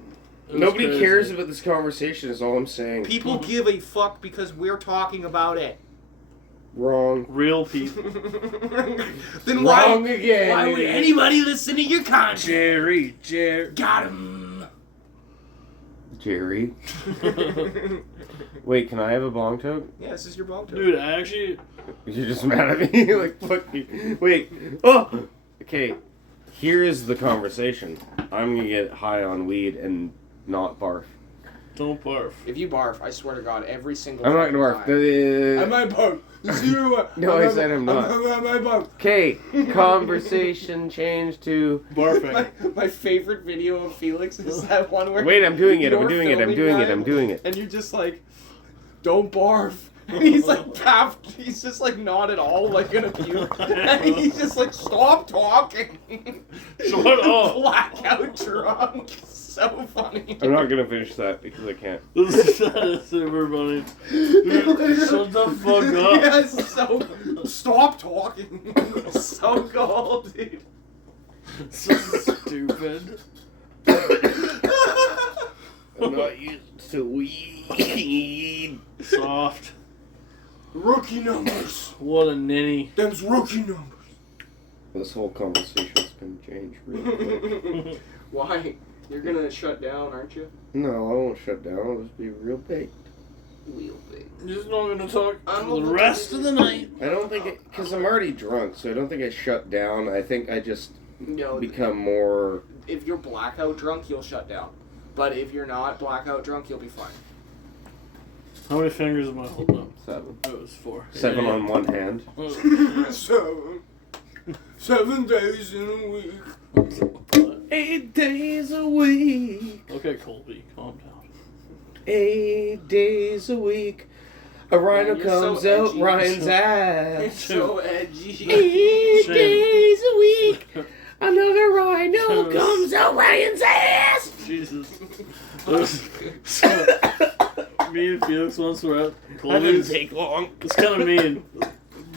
Nobody crazy. cares about this conversation. Is all I'm saying. People give a fuck because we're talking about it. Wrong. Real people. Then Wrong again. Why would anybody listen to your content? Jerry. Got him. Jerry. Wait, can I have a bong toke? Yeah, this is your bong toke. Dude, I actually. You're just mad at me? Like, fuck you. Wait. Oh! Okay, here is the conversation. I'm gonna get high on weed and not barf. Don't barf. If you barf, I swear to God, every single I'm not gonna barf. time. I might barf. Zero. No, I said I'm not. I might barf. Okay, conversation changed to... Barfing. My favorite video of Felix is that one where... Wait, I'm doing it, I'm you're doing it, I'm filming doing it, that, I'm doing it. And you're just like, don't barf. And he's like, he's just like not at all like gonna puke. And he's just like, stop talking. Shut up. Blackout drunk. So funny. I'm not gonna finish that because I can't. That is super funny. Dude, shut the fuck up. Yeah, so stop talking. So cold, dude. So stupid. I'm not used to weed. Soft. Rookie numbers. What a ninny. Them's rookie numbers. This whole conversation's gonna change really quick. Why? You're gonna shut down, aren't you? No, I won't shut down. I'll just be real big. Real big. You're just not gonna talk I'm for the a- rest of the night. I don't think it... Because I'm already drunk, so I don't think I shut down. I think I just No, become more... if you're blackout drunk, you'll shut down. But if you're not blackout drunk, you'll be fine. How many fingers am I holding up? 7. It was 4. 7 Yeah. on one hand. So, 7 days in a week. 8 days a week. Okay, Colby, calm down. 8 days a week. A rhino Man, you're so comes out edgy. Ryan's ass. So edgy. 8 Shame. days a week. Another rhino Shame. comes out Ryan's ass. Jesus. Me and Felix once were at That didn't Colby's. take long. It's kind of mean,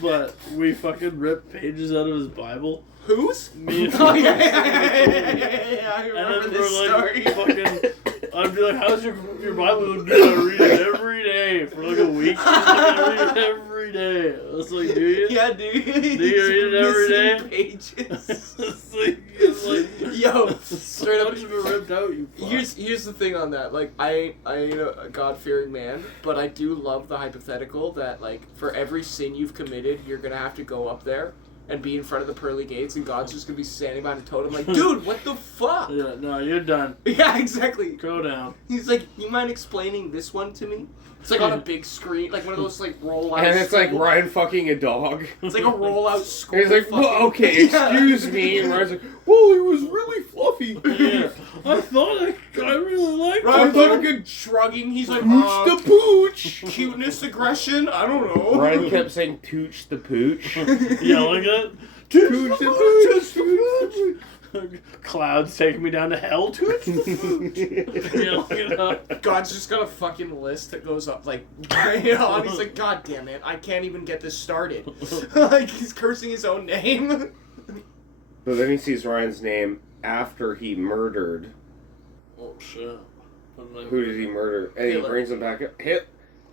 but we fucking ripped pages out of his Bible. Whose? Me and Oh, Felix. yeah, I And remember then this we're like, story. fucking, I'd be like, how's your Bible? Dude, I read it every day for like a week. He's like, I read it every day. I was like, do you? Yeah, dude. Do you read it every day? Pages. it's like, Yo, straight up, you've been ripped out, you fuck. here's the thing on that. Like, I ain't a God-fearing man, but I do love the hypothetical that, like, for every sin you've committed, you're gonna have to go up there and be in front of the pearly gates, and God's just gonna be standing behind a totem like, dude, what the fuck? Yeah, no, you're done. Yeah, exactly. Go down. He's like, you mind explaining this one to me? It's like on a big screen, like one of those like roll-out. And it's like school- Ryan fucking a dog. It's like a roll-out school. He's like, fucking- well, okay, excuse me. And Ryan's like, well, it was really fluffy. Yeah, I thought I really liked Ryan it. fucking shrugging. He's like, Pooch the pooch. cuteness, aggression. I don't know. Ryan kept saying tooch the pooch. Yelling it. Tooch the pooch. Clouds taking me down to hell. Yelling it up. God's just got a fucking list that goes up like, you know, and he's like, God damn it, I can't even get this started. Like he's cursing his own name. But then he sees Ryan's name after he murdered. Oh shit. Who did he murder? And Hitler. he brings him back up.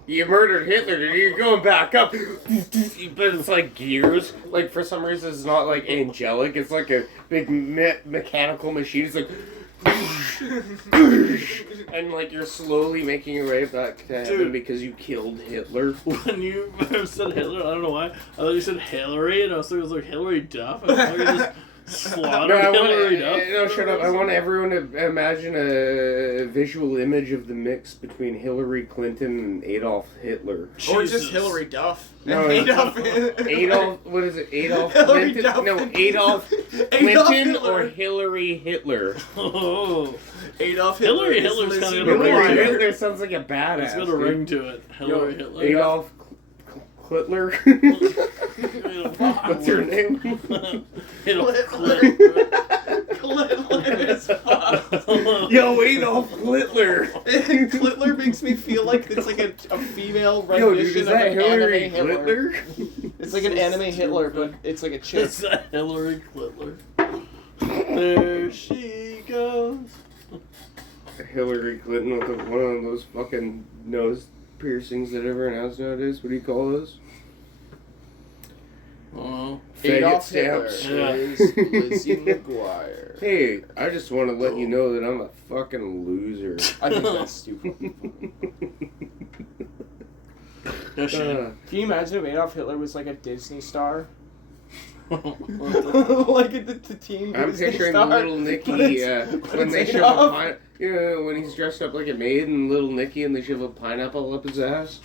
You murdered Hitler, dude. You're going back up. But it's like gears. Like, for some reason, it's not, like, angelic. It's like a big mechanical machine. It's like... and, like, you're slowly making your way back to heaven Dude. because you killed Hitler. When you said Hitler, I don't know why. I thought you said Hillary, and I was thinking it was like Hillary Duff. I thought you just slaughtered Hillary Duff. No, shut up. I want everyone to imagine a visual image of the mix between Hillary Clinton and Adolf Hitler. Or Jesus. just Hillary Duff. No, Adolf. Adolf, what is it? Adolf Hillary Clinton? Duff. No, Adolf Adolf Clinton Hitler. or Hillary Hitler? Oh, Adolf Hitler. Hillary is Hitler's Lizzie kinda McGuire. ring to Hillary it. Hitler sounds like a badass. it's got a ring to it. Hillary Hitler. Adolf Hitler. What's your name? Clitler as fuck. Yo, Adolf Hitler. Clitler makes me feel like it's like a female Yo, dude, rendition is of that an Hillary anime Hitler. Hitler? It's like an anime Hitler, but it's like a chick. It's a Hillary Clitler. There she goes. Hillary Clinton with one of those fucking nose piercings that everyone has nowadays. What do you call those? Oh. Faggot Adolf Hitler stamps. Yeah. is Lizzie McGuire. Hey, I just want to let you know that I'm a fucking loser. I think that's stupid. Yeah, Shane. Can you imagine if Adolf Hitler was like a Disney star? What Like the teen I'm Disney picturing star? little Nicky but it's when they shove a Adolf. pine. You know, when he's dressed up like a maid and little Nicky and they shove a pineapple up his ass.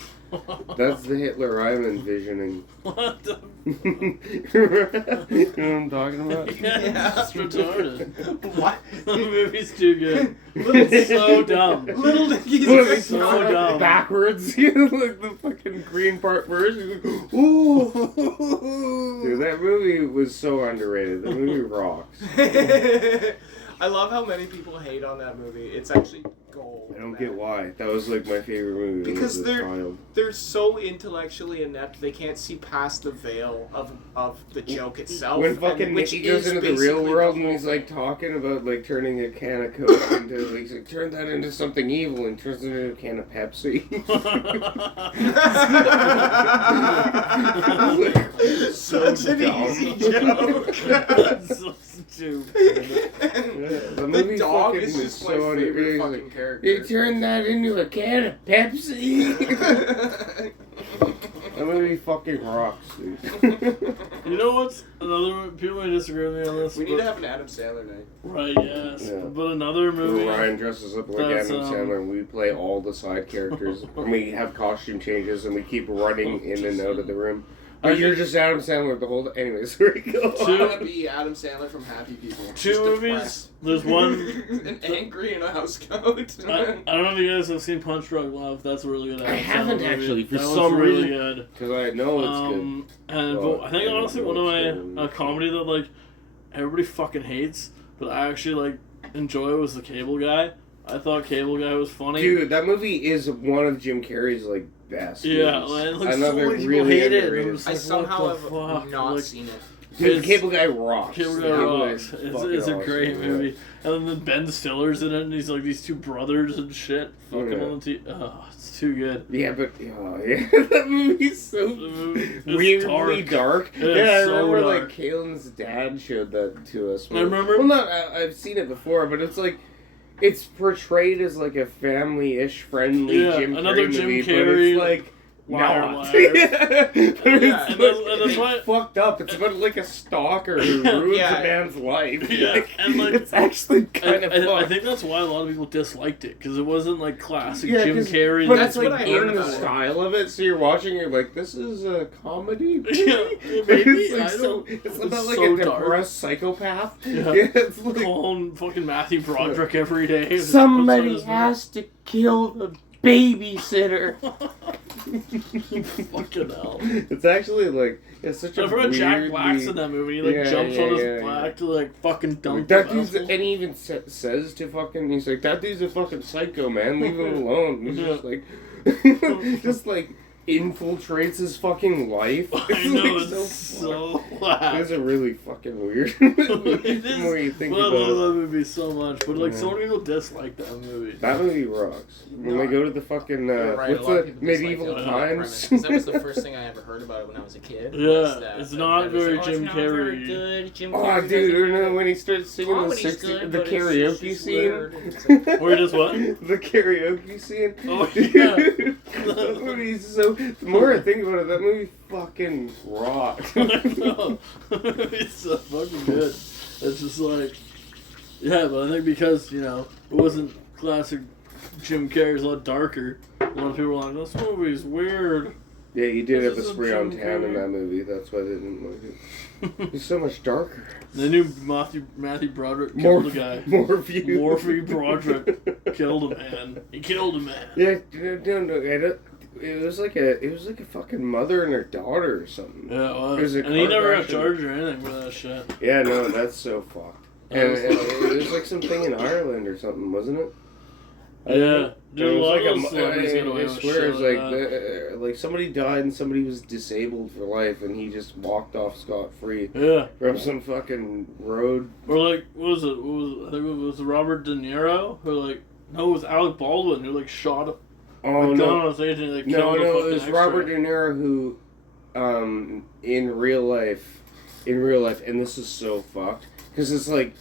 That's the Hitler I'm envisioning. What the? You know what I'm talking about? Yeah, it's retarded. What? The movie's too good. It's so dumb. Little Nicky's Look, a it's so star. dumb. backwards. You know, like the fucking green part first. He's like, ooh. Dude, that movie was so underrated. That movie rocks. I love how many people hate on that movie. It's actually gold. I don't man. get why. That was like my favorite movie. when I Because was a child. they're so intellectually inept, they can't see past the veil of the joke itself. When fucking which Nicky goes is into the real basically world the and whole he's like thing. talking about like turning a can of Coke into like, he's like turn that into something evil and turns it into a can of Pepsi. Such an dumb. easy joke. That's so stupid. The The movie dog fucking is was just my so favorite underrated. fucking character. You turn that into a can of Pepsi. That movie fucking rocks, dude. You know what's another? People may disagree with me on this. We need but- to have an Adam Sandler night. Right, yes. Yeah. But another movie. Ryan dresses up like That's, Adam Sandler and we play all the side characters and we have costume changes and we keep running in and out of the room. But you're just Adam Sandler the whole. Anyways, where you go? I want to be Adam Sandler from Happy People. Two Just movies. depressed. There's one. and angry in a house coat. I don't know if you guys have seen Punch Drunk Love. That's a really good. I Adam haven't Sandler movie. actually, for That some one's really reason. good. Because I know it's And Well, but I think I honestly don't one of know my what's good. a comedy that like everybody fucking hates, but I actually like enjoy was The Cable Guy. I thought Cable Guy was funny. Dude, that movie is one of Jim Carrey's like best. Yeah, movies. like so Another many people really hate it. underrated. And it's I like, somehow what the have fuck? not Like, seen it. Dude, it's- Cable Guy rocks. Cable The Guy rocks. Guy's It's fucking a great awesome, movie. And then Ben Stiller's in it, and he's like these two brothers and shit. Fucking Yeah. on the Oh, it's too good. Yeah, but oh, yeah, that movie's so The movie is weirdly dark. Yeah, Yeah, I so remember dark. like Kalen's dad showed that to us. I remember- Well, not I've seen it before, but it's like it's portrayed as like a family-ish, friendly Yeah, Jim another Carrey Jim movie, Carrey but it's like. liar, not. liar. Yeah. But it's Yeah, and that's it's why- fucked up. It's about like a stalker who ruins Yeah. a man's life. Yeah, and, like, it's actually kind of I fucked. think that's why a lot of people disliked it because it wasn't like classic Yeah, Jim 'cause- Carrey. But That's it's what like I heard in the about it. style of it, so you're watching, you're like, this is a comedy. Yeah, But maybe, it's like I so, don't- it's it's about like so a dark. depressed psychopath. Yeah. Yeah, it's like calling fucking Matthew Broderick every day. That's somebody what has to kill the babysitter. fucking hell. It's actually like it's such a I forgot weird. Jack Black's in that movie. He like Yeah, jumps yeah, on his yeah, black to like fucking dunk That the dude's, vessel. and he even says to fucking, he's like, that dude's a fucking psycho, man. Leave him alone. He's just like, just like infiltrates his fucking life. I know, like it's so whack. It's a really fucking weird. It The more you is. think Well, I about love it. that movie so much, but like so Yeah. many people dislike that movie. That movie rocks. When they go to the fucking You're right, a what's lot of the people dislike medieval it on that times? premise, 'cause that was the first thing I ever heard about it when I was a kid. Yeah, was that. it's And not it was, very "Oh, Jim it's not very Carrey." good. Jim Oh, Carrey dude, doesn't or no, do when he started singing the comedy's good, the but karaoke it's scene. weird. It's like, Where does what? The karaoke scene. Oh, yeah. That movie's so. The more I think about it, that movie fucking rocked. I know. It's so fucking good. It's just like, yeah, but I think because, you know, it wasn't classic Jim Carrey's a lot darker. A lot of people were like, this movie's weird. Yeah, you did have a This is spree on Jim town in Carrey. that movie. That's why they didn't like it. He's so much darker. They knew Matthew Broderick killed a guy. Morpheus. Matthew Broderick killed a man. He killed a man. Yeah, it was like a fucking mother and her daughter or something. Yeah, it was. It was a And he car never crash got charged or anything for that shit. Yeah, no, that's so fucked. That And was- it was like something in Ireland or something, wasn't it? Yeah. Dude, It a was lot like of those celebrities get away I with swear shit it was like like that. like somebody died and somebody was disabled for life and he just walked off scot free Yeah. from some fucking road. Or like, what was it? I think it was Robert De Niro, who like No, it was Alec Baldwin who like shot a Oh gun no. on stage and like No, killed the it fucking was extra. Robert De Niro who, in real life, and this is so fucked, because it's like,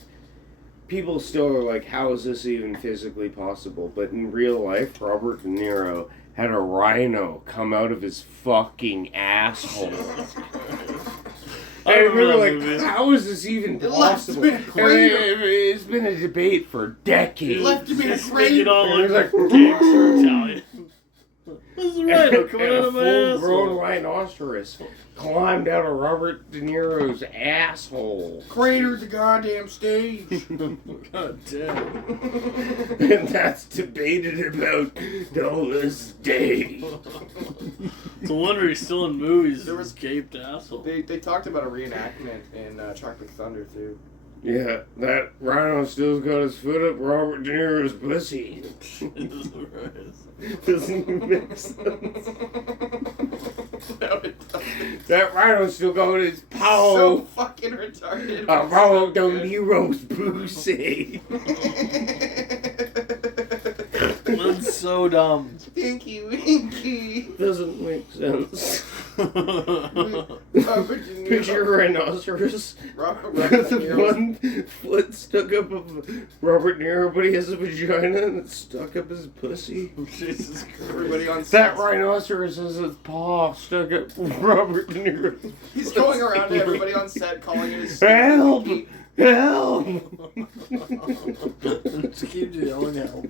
people still are like, how is this even physically possible? But in real life, Robert De Niro had a rhino come out of his fucking asshole. I I remember, that like, movie. how is this even It left possible? me a And crater. it's been a debate for decades. Left me a Just make crater. it all And like it was gangster Italian. This is rhino coming and out a of my full-grown asshole. rhinoceros climbed out of Robert De Niro's asshole. Cratered the goddamn stage. God damn. And that's debated about to this day. It's a wonder he's still in movies. There was- Gaped asshole. They talked about a reenactment in Tropic Thunder too. Yeah, that rhino still's got his foot up Robert De Niro's pussy. Jesus Christ. Doesn't even make sense. No, it doesn't. That rhino still got his So paw fucking retarded. up Robert De Niro's pussy. That's so dumb. Stinky Winky. Doesn't make sense. Robert De Niro. Picture a rhinoceros Robert with De Niro's one foot stuck up of Robert De Niro, but he has a vagina and it's stuck up his pussy. Jesus Christ. Everybody on That set. rhinoceros has his paw stuck up Robert De Niro. He's going around to everybody on set calling it his Help! Stinky Help! Just keep yelling help.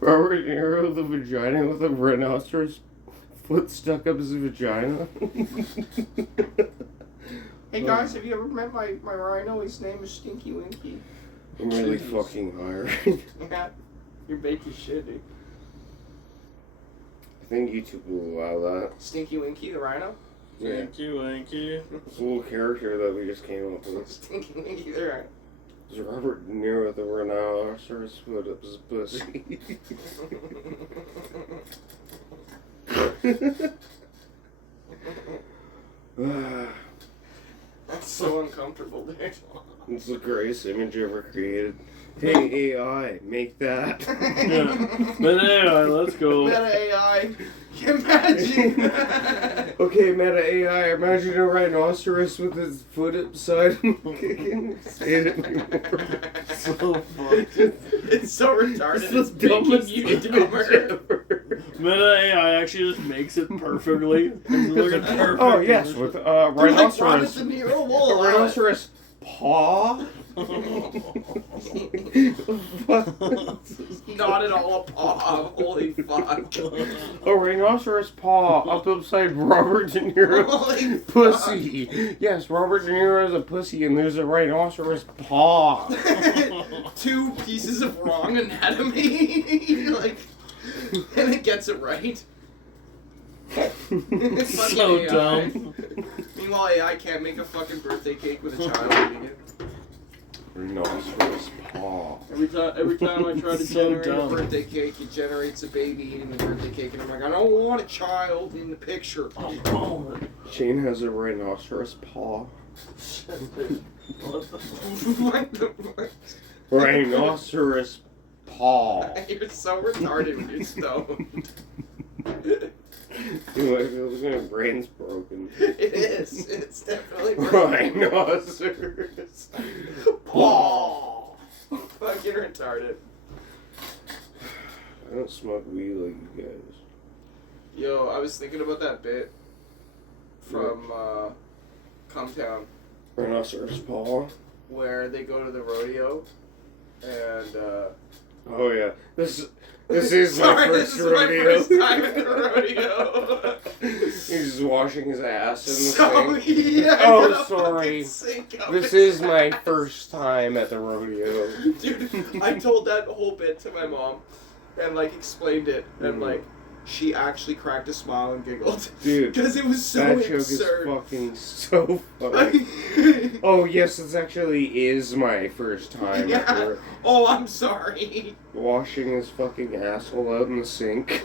Robert De Niro with a vagina with a rhinoceros foot stuck up his vagina. Hey guys, have you ever met my rhino? His name is Stinky Winky. I'm really Jesus. fucking hard. Yeah, you're baked as shit, dude. I think YouTube will allow that. Stinky Winky, the rhino? Yeah. Thank you, Anky. It's a little character that we just came up with. Stinky Winky, the rhino. It's Robert De Niro with a rhinoceros foot up his pussy. That's so uncomfortable, dude. It's the greatest image ever created. Hey AI, make that. Yeah. But anyway, let's go. Meta AI. Imagine. Okay, Meta AI, imagine a rhinoceros with his foot upside kicking. Say it anymore. So fucked. It's so retarded. It's It's, the making dumbest you image dumber. ever. Meta AI actually just makes it perfectly. It's looking perfect. Oh yes, with They're like Robert rhinoceros. De Niro A will allow it. rhinoceros paw. Not at all a paw. Holy fuck. A rhinoceros paw up upside Robert De Niro's Holy pussy. Yes, Robert De Niro has a pussy and there's a rhinoceros paw. Two pieces of wrong anatomy. Like, and it gets it right. It's fucking So AI. dumb. Meanwhile, AI can't make a fucking birthday cake with a child eating it. Rhinoceros paw. Every time I try to So generate dumb. a birthday cake, it generates a baby eating the birthday cake, and I'm like, I don't want a child in the picture. Oh, Shane has a rhinoceros paw. what the What the fuck? Rhinoceros paw. You're so retarded when you're stoned. Dude, I feel like my brain's broken. It is. It's definitely Rhinoceros paw. Fucking retarded. I don't smoke weed like you guys. Yo, I was thinking about that bit from Cumtown Rhinoceros paw. where they go to the rodeo and Oh yeah, this is my sorry, first this is rodeo. my first time at the rodeo. He's just washing his ass in the So sink. yeah. Oh, the sorry. fucking sink up This his is my ass. first time at the rodeo. Dude, I told that whole bit to my mom and like explained it and like she actually cracked a smile and giggled Dude, because it was so that joke absurd. is fucking so funny. Oh yes, this actually is my first time Yeah. ever Oh, I'm sorry. washing his fucking asshole out in the sink.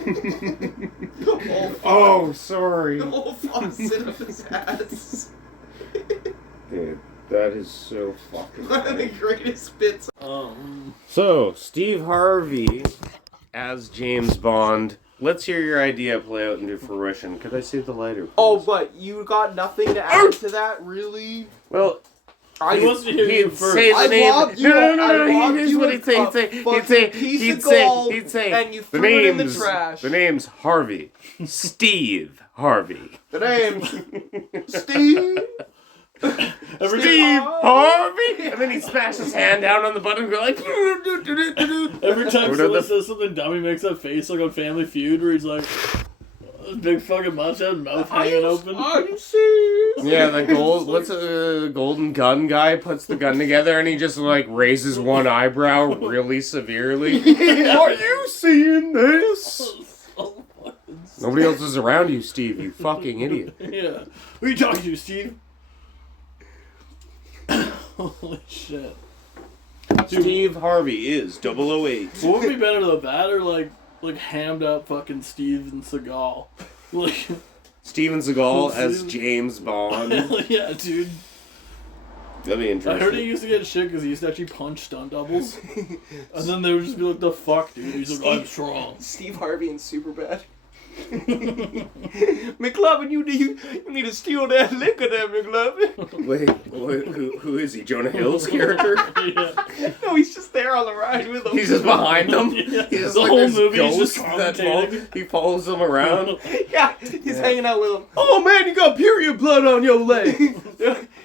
Oh, Oh, sorry. the whole faucet of his ass. Dude, That is so fucking One of the funny. greatest bits. So, Steve Harvey as James Bond. Let's hear your idea play out into fruition. Could I see the lighter, please? Oh, but you got nothing to add to that, really? Well, He wants to hear you he'd first. say the I name. robbed you. No. I robbed Here's you what of he'd say. a fucking piece of gold, He'd say. and you The threw it in the name's trash. The name's Harvey. Steve Harvey. The name's Steve. Steve Harvey. And then he smashed his hand down on the button and go like. Every time someone says something dumb, he makes that face like on Family Feud where he's like, big fucking mustache, mouth hanging open. Are you serious? Yeah, the golden gun guy puts the gun together and he just like raises one eyebrow really severely. Are you seeing this? Nobody else is around you, Steve, you fucking idiot. Yeah. Who are you talking to, Steve? Holy shit. Steve Harvey is 008. What would be better though, that or like hammed up fucking Steven Seagal? Like, Steven Seagal as James Bond. hell yeah, dude. That'd be I interesting. heard he used to get shit because he used to actually punch stunt doubles. And then they would just be like, the fuck, dude? He's like, I'm strong. Steve Harvey in Superbad. McLovin, you need to steal that liquor there, McLovin. Wait, who is he? Jonah Hill's character? Yeah. No, he's just there on the ride with him. He's just behind them. Yeah. He's just The like whole this movie he's ghost just that commentating. he follows them around. Yeah, he's hanging out with him. Oh man, you got period blood on your leg.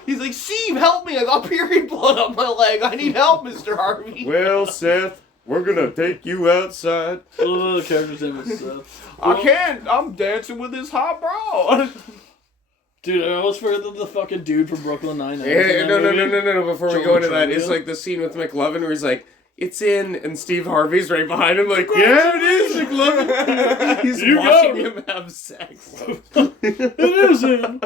He's like, Steve, help me! I got period blood on my leg. I need help, Mr. Harvey. Well, Seth, we're gonna take you outside. Oh, the character's name is Seth. I can't. I'm dancing with this hot broad. Dude, I almost forgot that the fucking dude from Brooklyn Nine-Nine. Yeah, no. Before we Joel go into that, it's Trevio. like the scene with McLovin where he's like, "It's in," and Steve Harvey's right behind him, like, "Yeah, it is, McLovin." He's You watching go. him have sex. It is in.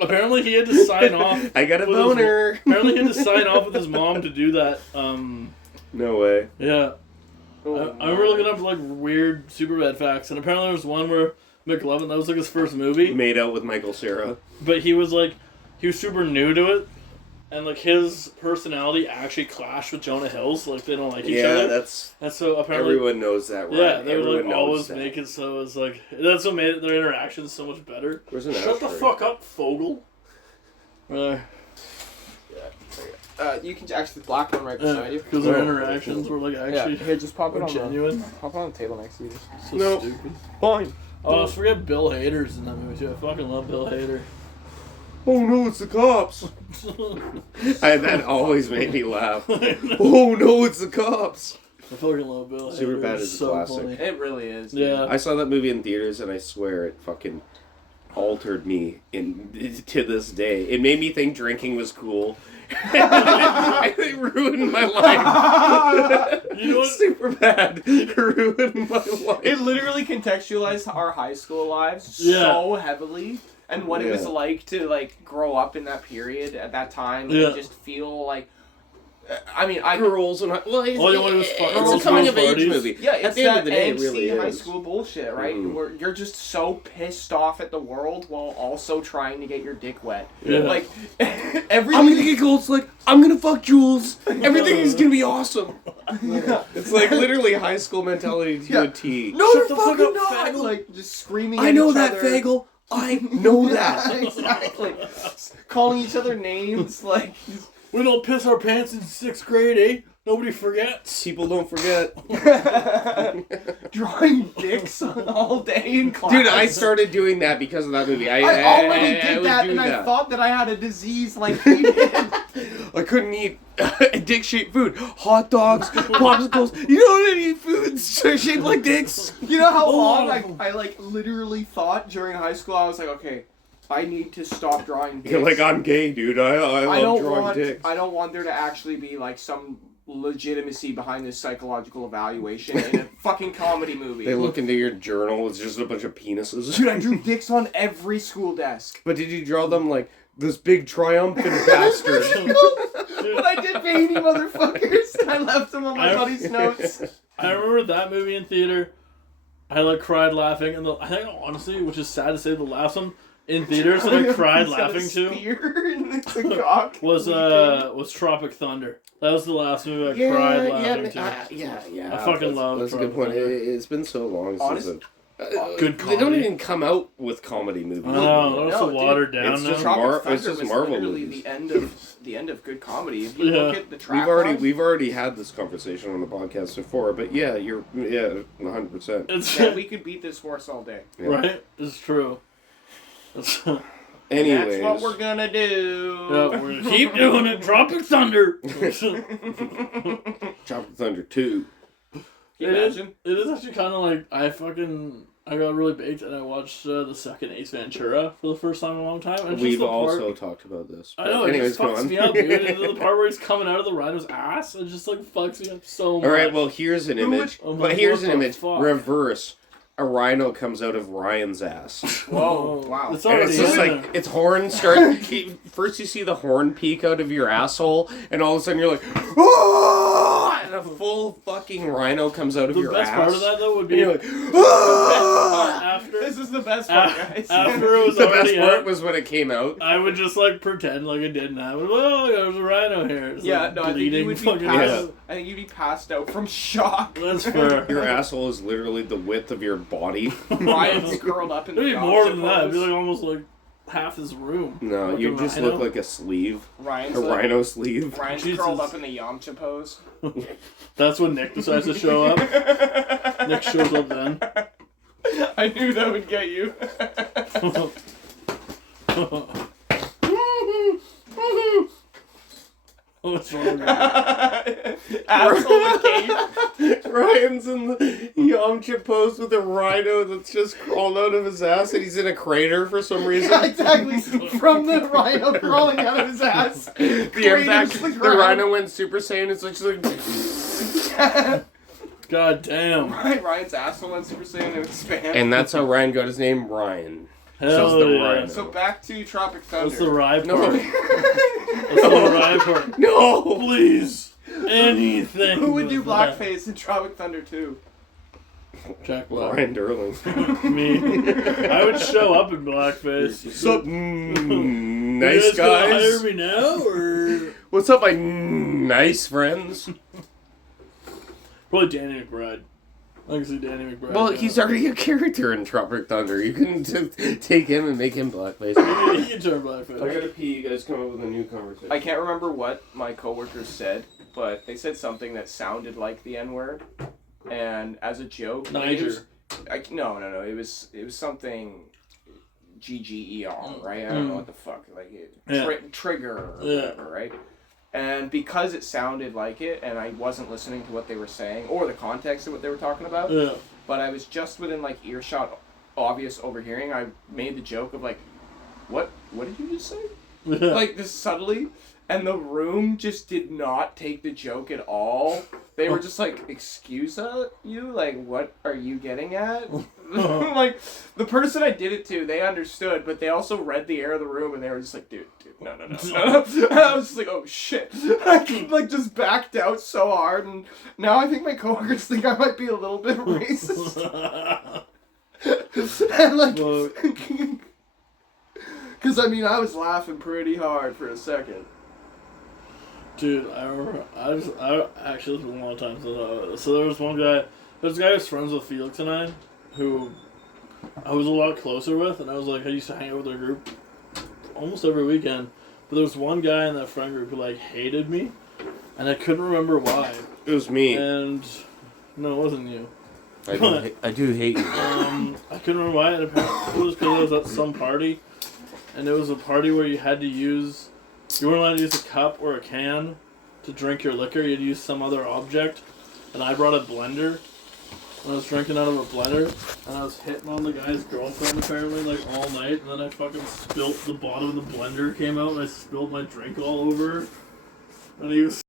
Apparently he had to sign off. I got a with his- boner. Apparently he had to sign off with his mom to do that. No way. Yeah. I remember looking up like weird Superbad facts, and apparently there was one where McLovin, that was like his first movie, Made out with Michael Cera. but he was super new to it, and like his personality actually clashed with Jonah Hill's, like they don't like each Yeah, other. that's And so apparently, everyone knows that, right? yeah, they would Everyone like knows always that. make it so it's like that's what made their interactions so much better. Where's an Shut the ashtray? fuck up, Fogel. You can actually the black one right beside you. Because their Oh, interactions were like actually Here, just pop it were on genuine. pop it on the table next to you. So No. stupid. Fine. Oh, let's forget Bill Hader's in that movie too. I fucking love Bill Hader. Oh no, it's the cops. That always made me laugh. Oh no, it's the cops. I fucking love Bill Hader. Superbad It's is a so classic. funny. It really is. Yeah. I saw that movie in theaters, and I swear it fucking altered me to this day. It made me think drinking was cool. It ruined my life. You know what? Super bad. Ruined my life. It literally contextualized our high school lives Yeah. so heavily, and what it was Yeah. like to like grow up in that period at that time, Yeah. and just feel like. I mean, I Girls and All you wanted was fun. it's Girls, a coming of girls, age parties. movie. yeah, it's At the end that of the day, it angsty really high is. school bullshit, right? Mhm. Where you're just so pissed off at the world while also trying to get your dick wet. Yeah. Like I'm everything. gonna get gold. It's like I'm gonna fuck Jules. Everything is gonna be awesome. It's like literally high school mentality to a T. No, Shut they're the fuck fucking up, not. faggot. Like just screaming. I at know each that, other. fagel. I know that. Yeah, exactly. Calling each other names like. We don't piss our pants in 6th grade, eh? Nobody forgets. People don't forget. Drawing dicks all day in class. Dude, I started doing that because of that movie. I already I did would that, do and I that. thought that I had a disease like he did. I couldn't eat dick-shaped food. Hot dogs, popsicles. You don't eat foods shaped like dicks. You know how Oh. long I like literally thought during high school. I was like, okay, I need to stop drawing dicks. You're like, I'm gay, dude. I I love don't drawing want. dicks. I don't want there to actually be like some legitimacy behind this psychological evaluation in a fucking comedy movie. They look into your journal. It's just a bunch of penises. Dude, I drew dicks on every school desk. But did you draw them like this big triumphant bastard? But I did baby motherfuckers, and I left them on my I- buddy's notes. I remember that movie in theater. I like cried laughing, and I think honestly, which is sad to say, the last one in theaters that I cried laughing to It's a cock. was Tropic Thunder. That was the last movie I cried laughing to. yeah. I fucking love That's a Tropic good point. Thunder. It's been so long Honest- since Good They don't comedy. even come out with comedy movies. No, that's so dude, watered down it's now. just Tropic Thunder it's just was Marvel literally movies. the end of good comedy. If you Yeah. look at the track We've already had this conversation on the podcast before, but yeah, 100%. It's yeah, we could beat this horse all day. Yeah. right. It's true. Anyways, That's what we're gonna do. Yeah, we're gonna keep doing it. Tropic Thunder. Tropic Thunder 2. Can you It is. imagine? It is actually kind of like I got really baked and I watched the second Ace Ventura for the first time in a long time. And it's just We've the part- also talked about this. I but know, anyways, it just go fucks on. me up, dude. And the part where he's coming out of the rhino's ass, it just like fucks me up so much. All right, well, here's an image. I'm But like, here's what an the image. fuck? Reverse. A rhino comes out of Ryan's ass. Whoa, wow. It's And already it's just in like, there. its horn starts. First, you see the horn peek out of your asshole, and all of a sudden you're like, oh! And a full fucking rhino comes out of The your best ass. part of that though would And be you're like, oh! after This is the best part, guys. after it was The best already part out, was when it came out. I would just like pretend like it didn't happen. Oh, there's a rhino here. It's, Yeah, like, no, I think bleeding you would be fucking passed. out. I think you'd be passed out from shock. That's fair. Your asshole is literally the width of your body. Ryan's curled up in It'd the be more Yamcha than that. It'd be pose. like almost like half his room. No, Like you a just rhino. look like a sleeve. Ryan's A like, rhino sleeve. Ryan's Jesus. curled up in the Yamcha pose. That's when Nick decides to show up. Nick shows up then. I knew that would get you. What's wrong with you? Asshole with cape. Ryan's in the Yamcha pose with a rhino that's just crawled out of his ass, and he's in a crater for some reason. Exactly. From the rhino crawling out of his ass. The impact, Craters the the ground. rhino went Super Saiyan. It's like, God damn. Ryan's asshole went Super Saiyan and expand. and that's how Ryan got his name, Ryan. Hell Says the yeah. rhino. So back to Tropic Thunder. That's the ride No. part. That's the ride part. No, Please. Anything. Who would do but that. blackface in Tropic Thunder 2? Jack Black. Ryan Derling. Me. I would show up in blackface. What's up, nice You guys gonna hire guys? me now, or What's up, my nice friends? probably Danny McBride? I can see Danny McBride. Well, doing he's it. already a character in Tropic Thunder. You can just take him and make him blackface. He can turn blackface. I gotta pee. You guys come up with a new conversation. I can't remember what my coworkers said, but they said something that sounded like the N-word, and as a joke, Niger. No. It was something GGER, right? I don't know what the fuck, like trigger or whatever, right? And because it sounded like it, and I wasn't listening to what they were saying or the context of what they were talking about, Yeah. but I was just within like earshot, obvious overhearing. I made the joke of like, what did you just say? Yeah. Like this subtly, and the room just did not take the joke at all. They were just like, excuse you? Like, what are you getting at? Like, the person I did it to, they understood, but they also read the air of the room, and they were just like, dude, no. And I was just like, oh shit. I like just backed out so hard, and now I think my coworkers think I might be a little bit racist. And like, Well, because I mean, I was laughing pretty hard for a second. dude, I remember. I actually this was one of the times. So there was one guy. There's a guy who's friends with Felix and I, who I was a lot closer with, and I was like, I used to hang out with their group almost every weekend. But there was one guy in that friend group who like hated me, and I couldn't remember why. It was me. And no, it wasn't you. I do hate you. I couldn't remember why. And apparently it was because I was at some party, and it was a party where you had to use. You weren't allowed to use a cup or a can to drink your liquor. You had to use some other object. And I brought a blender. And I was drinking out of a blender. And I was hitting on the guy's girlfriend apparently like all night. And then I fucking spilt the bottom of the blender came out and I spilled my drink all over her. And he was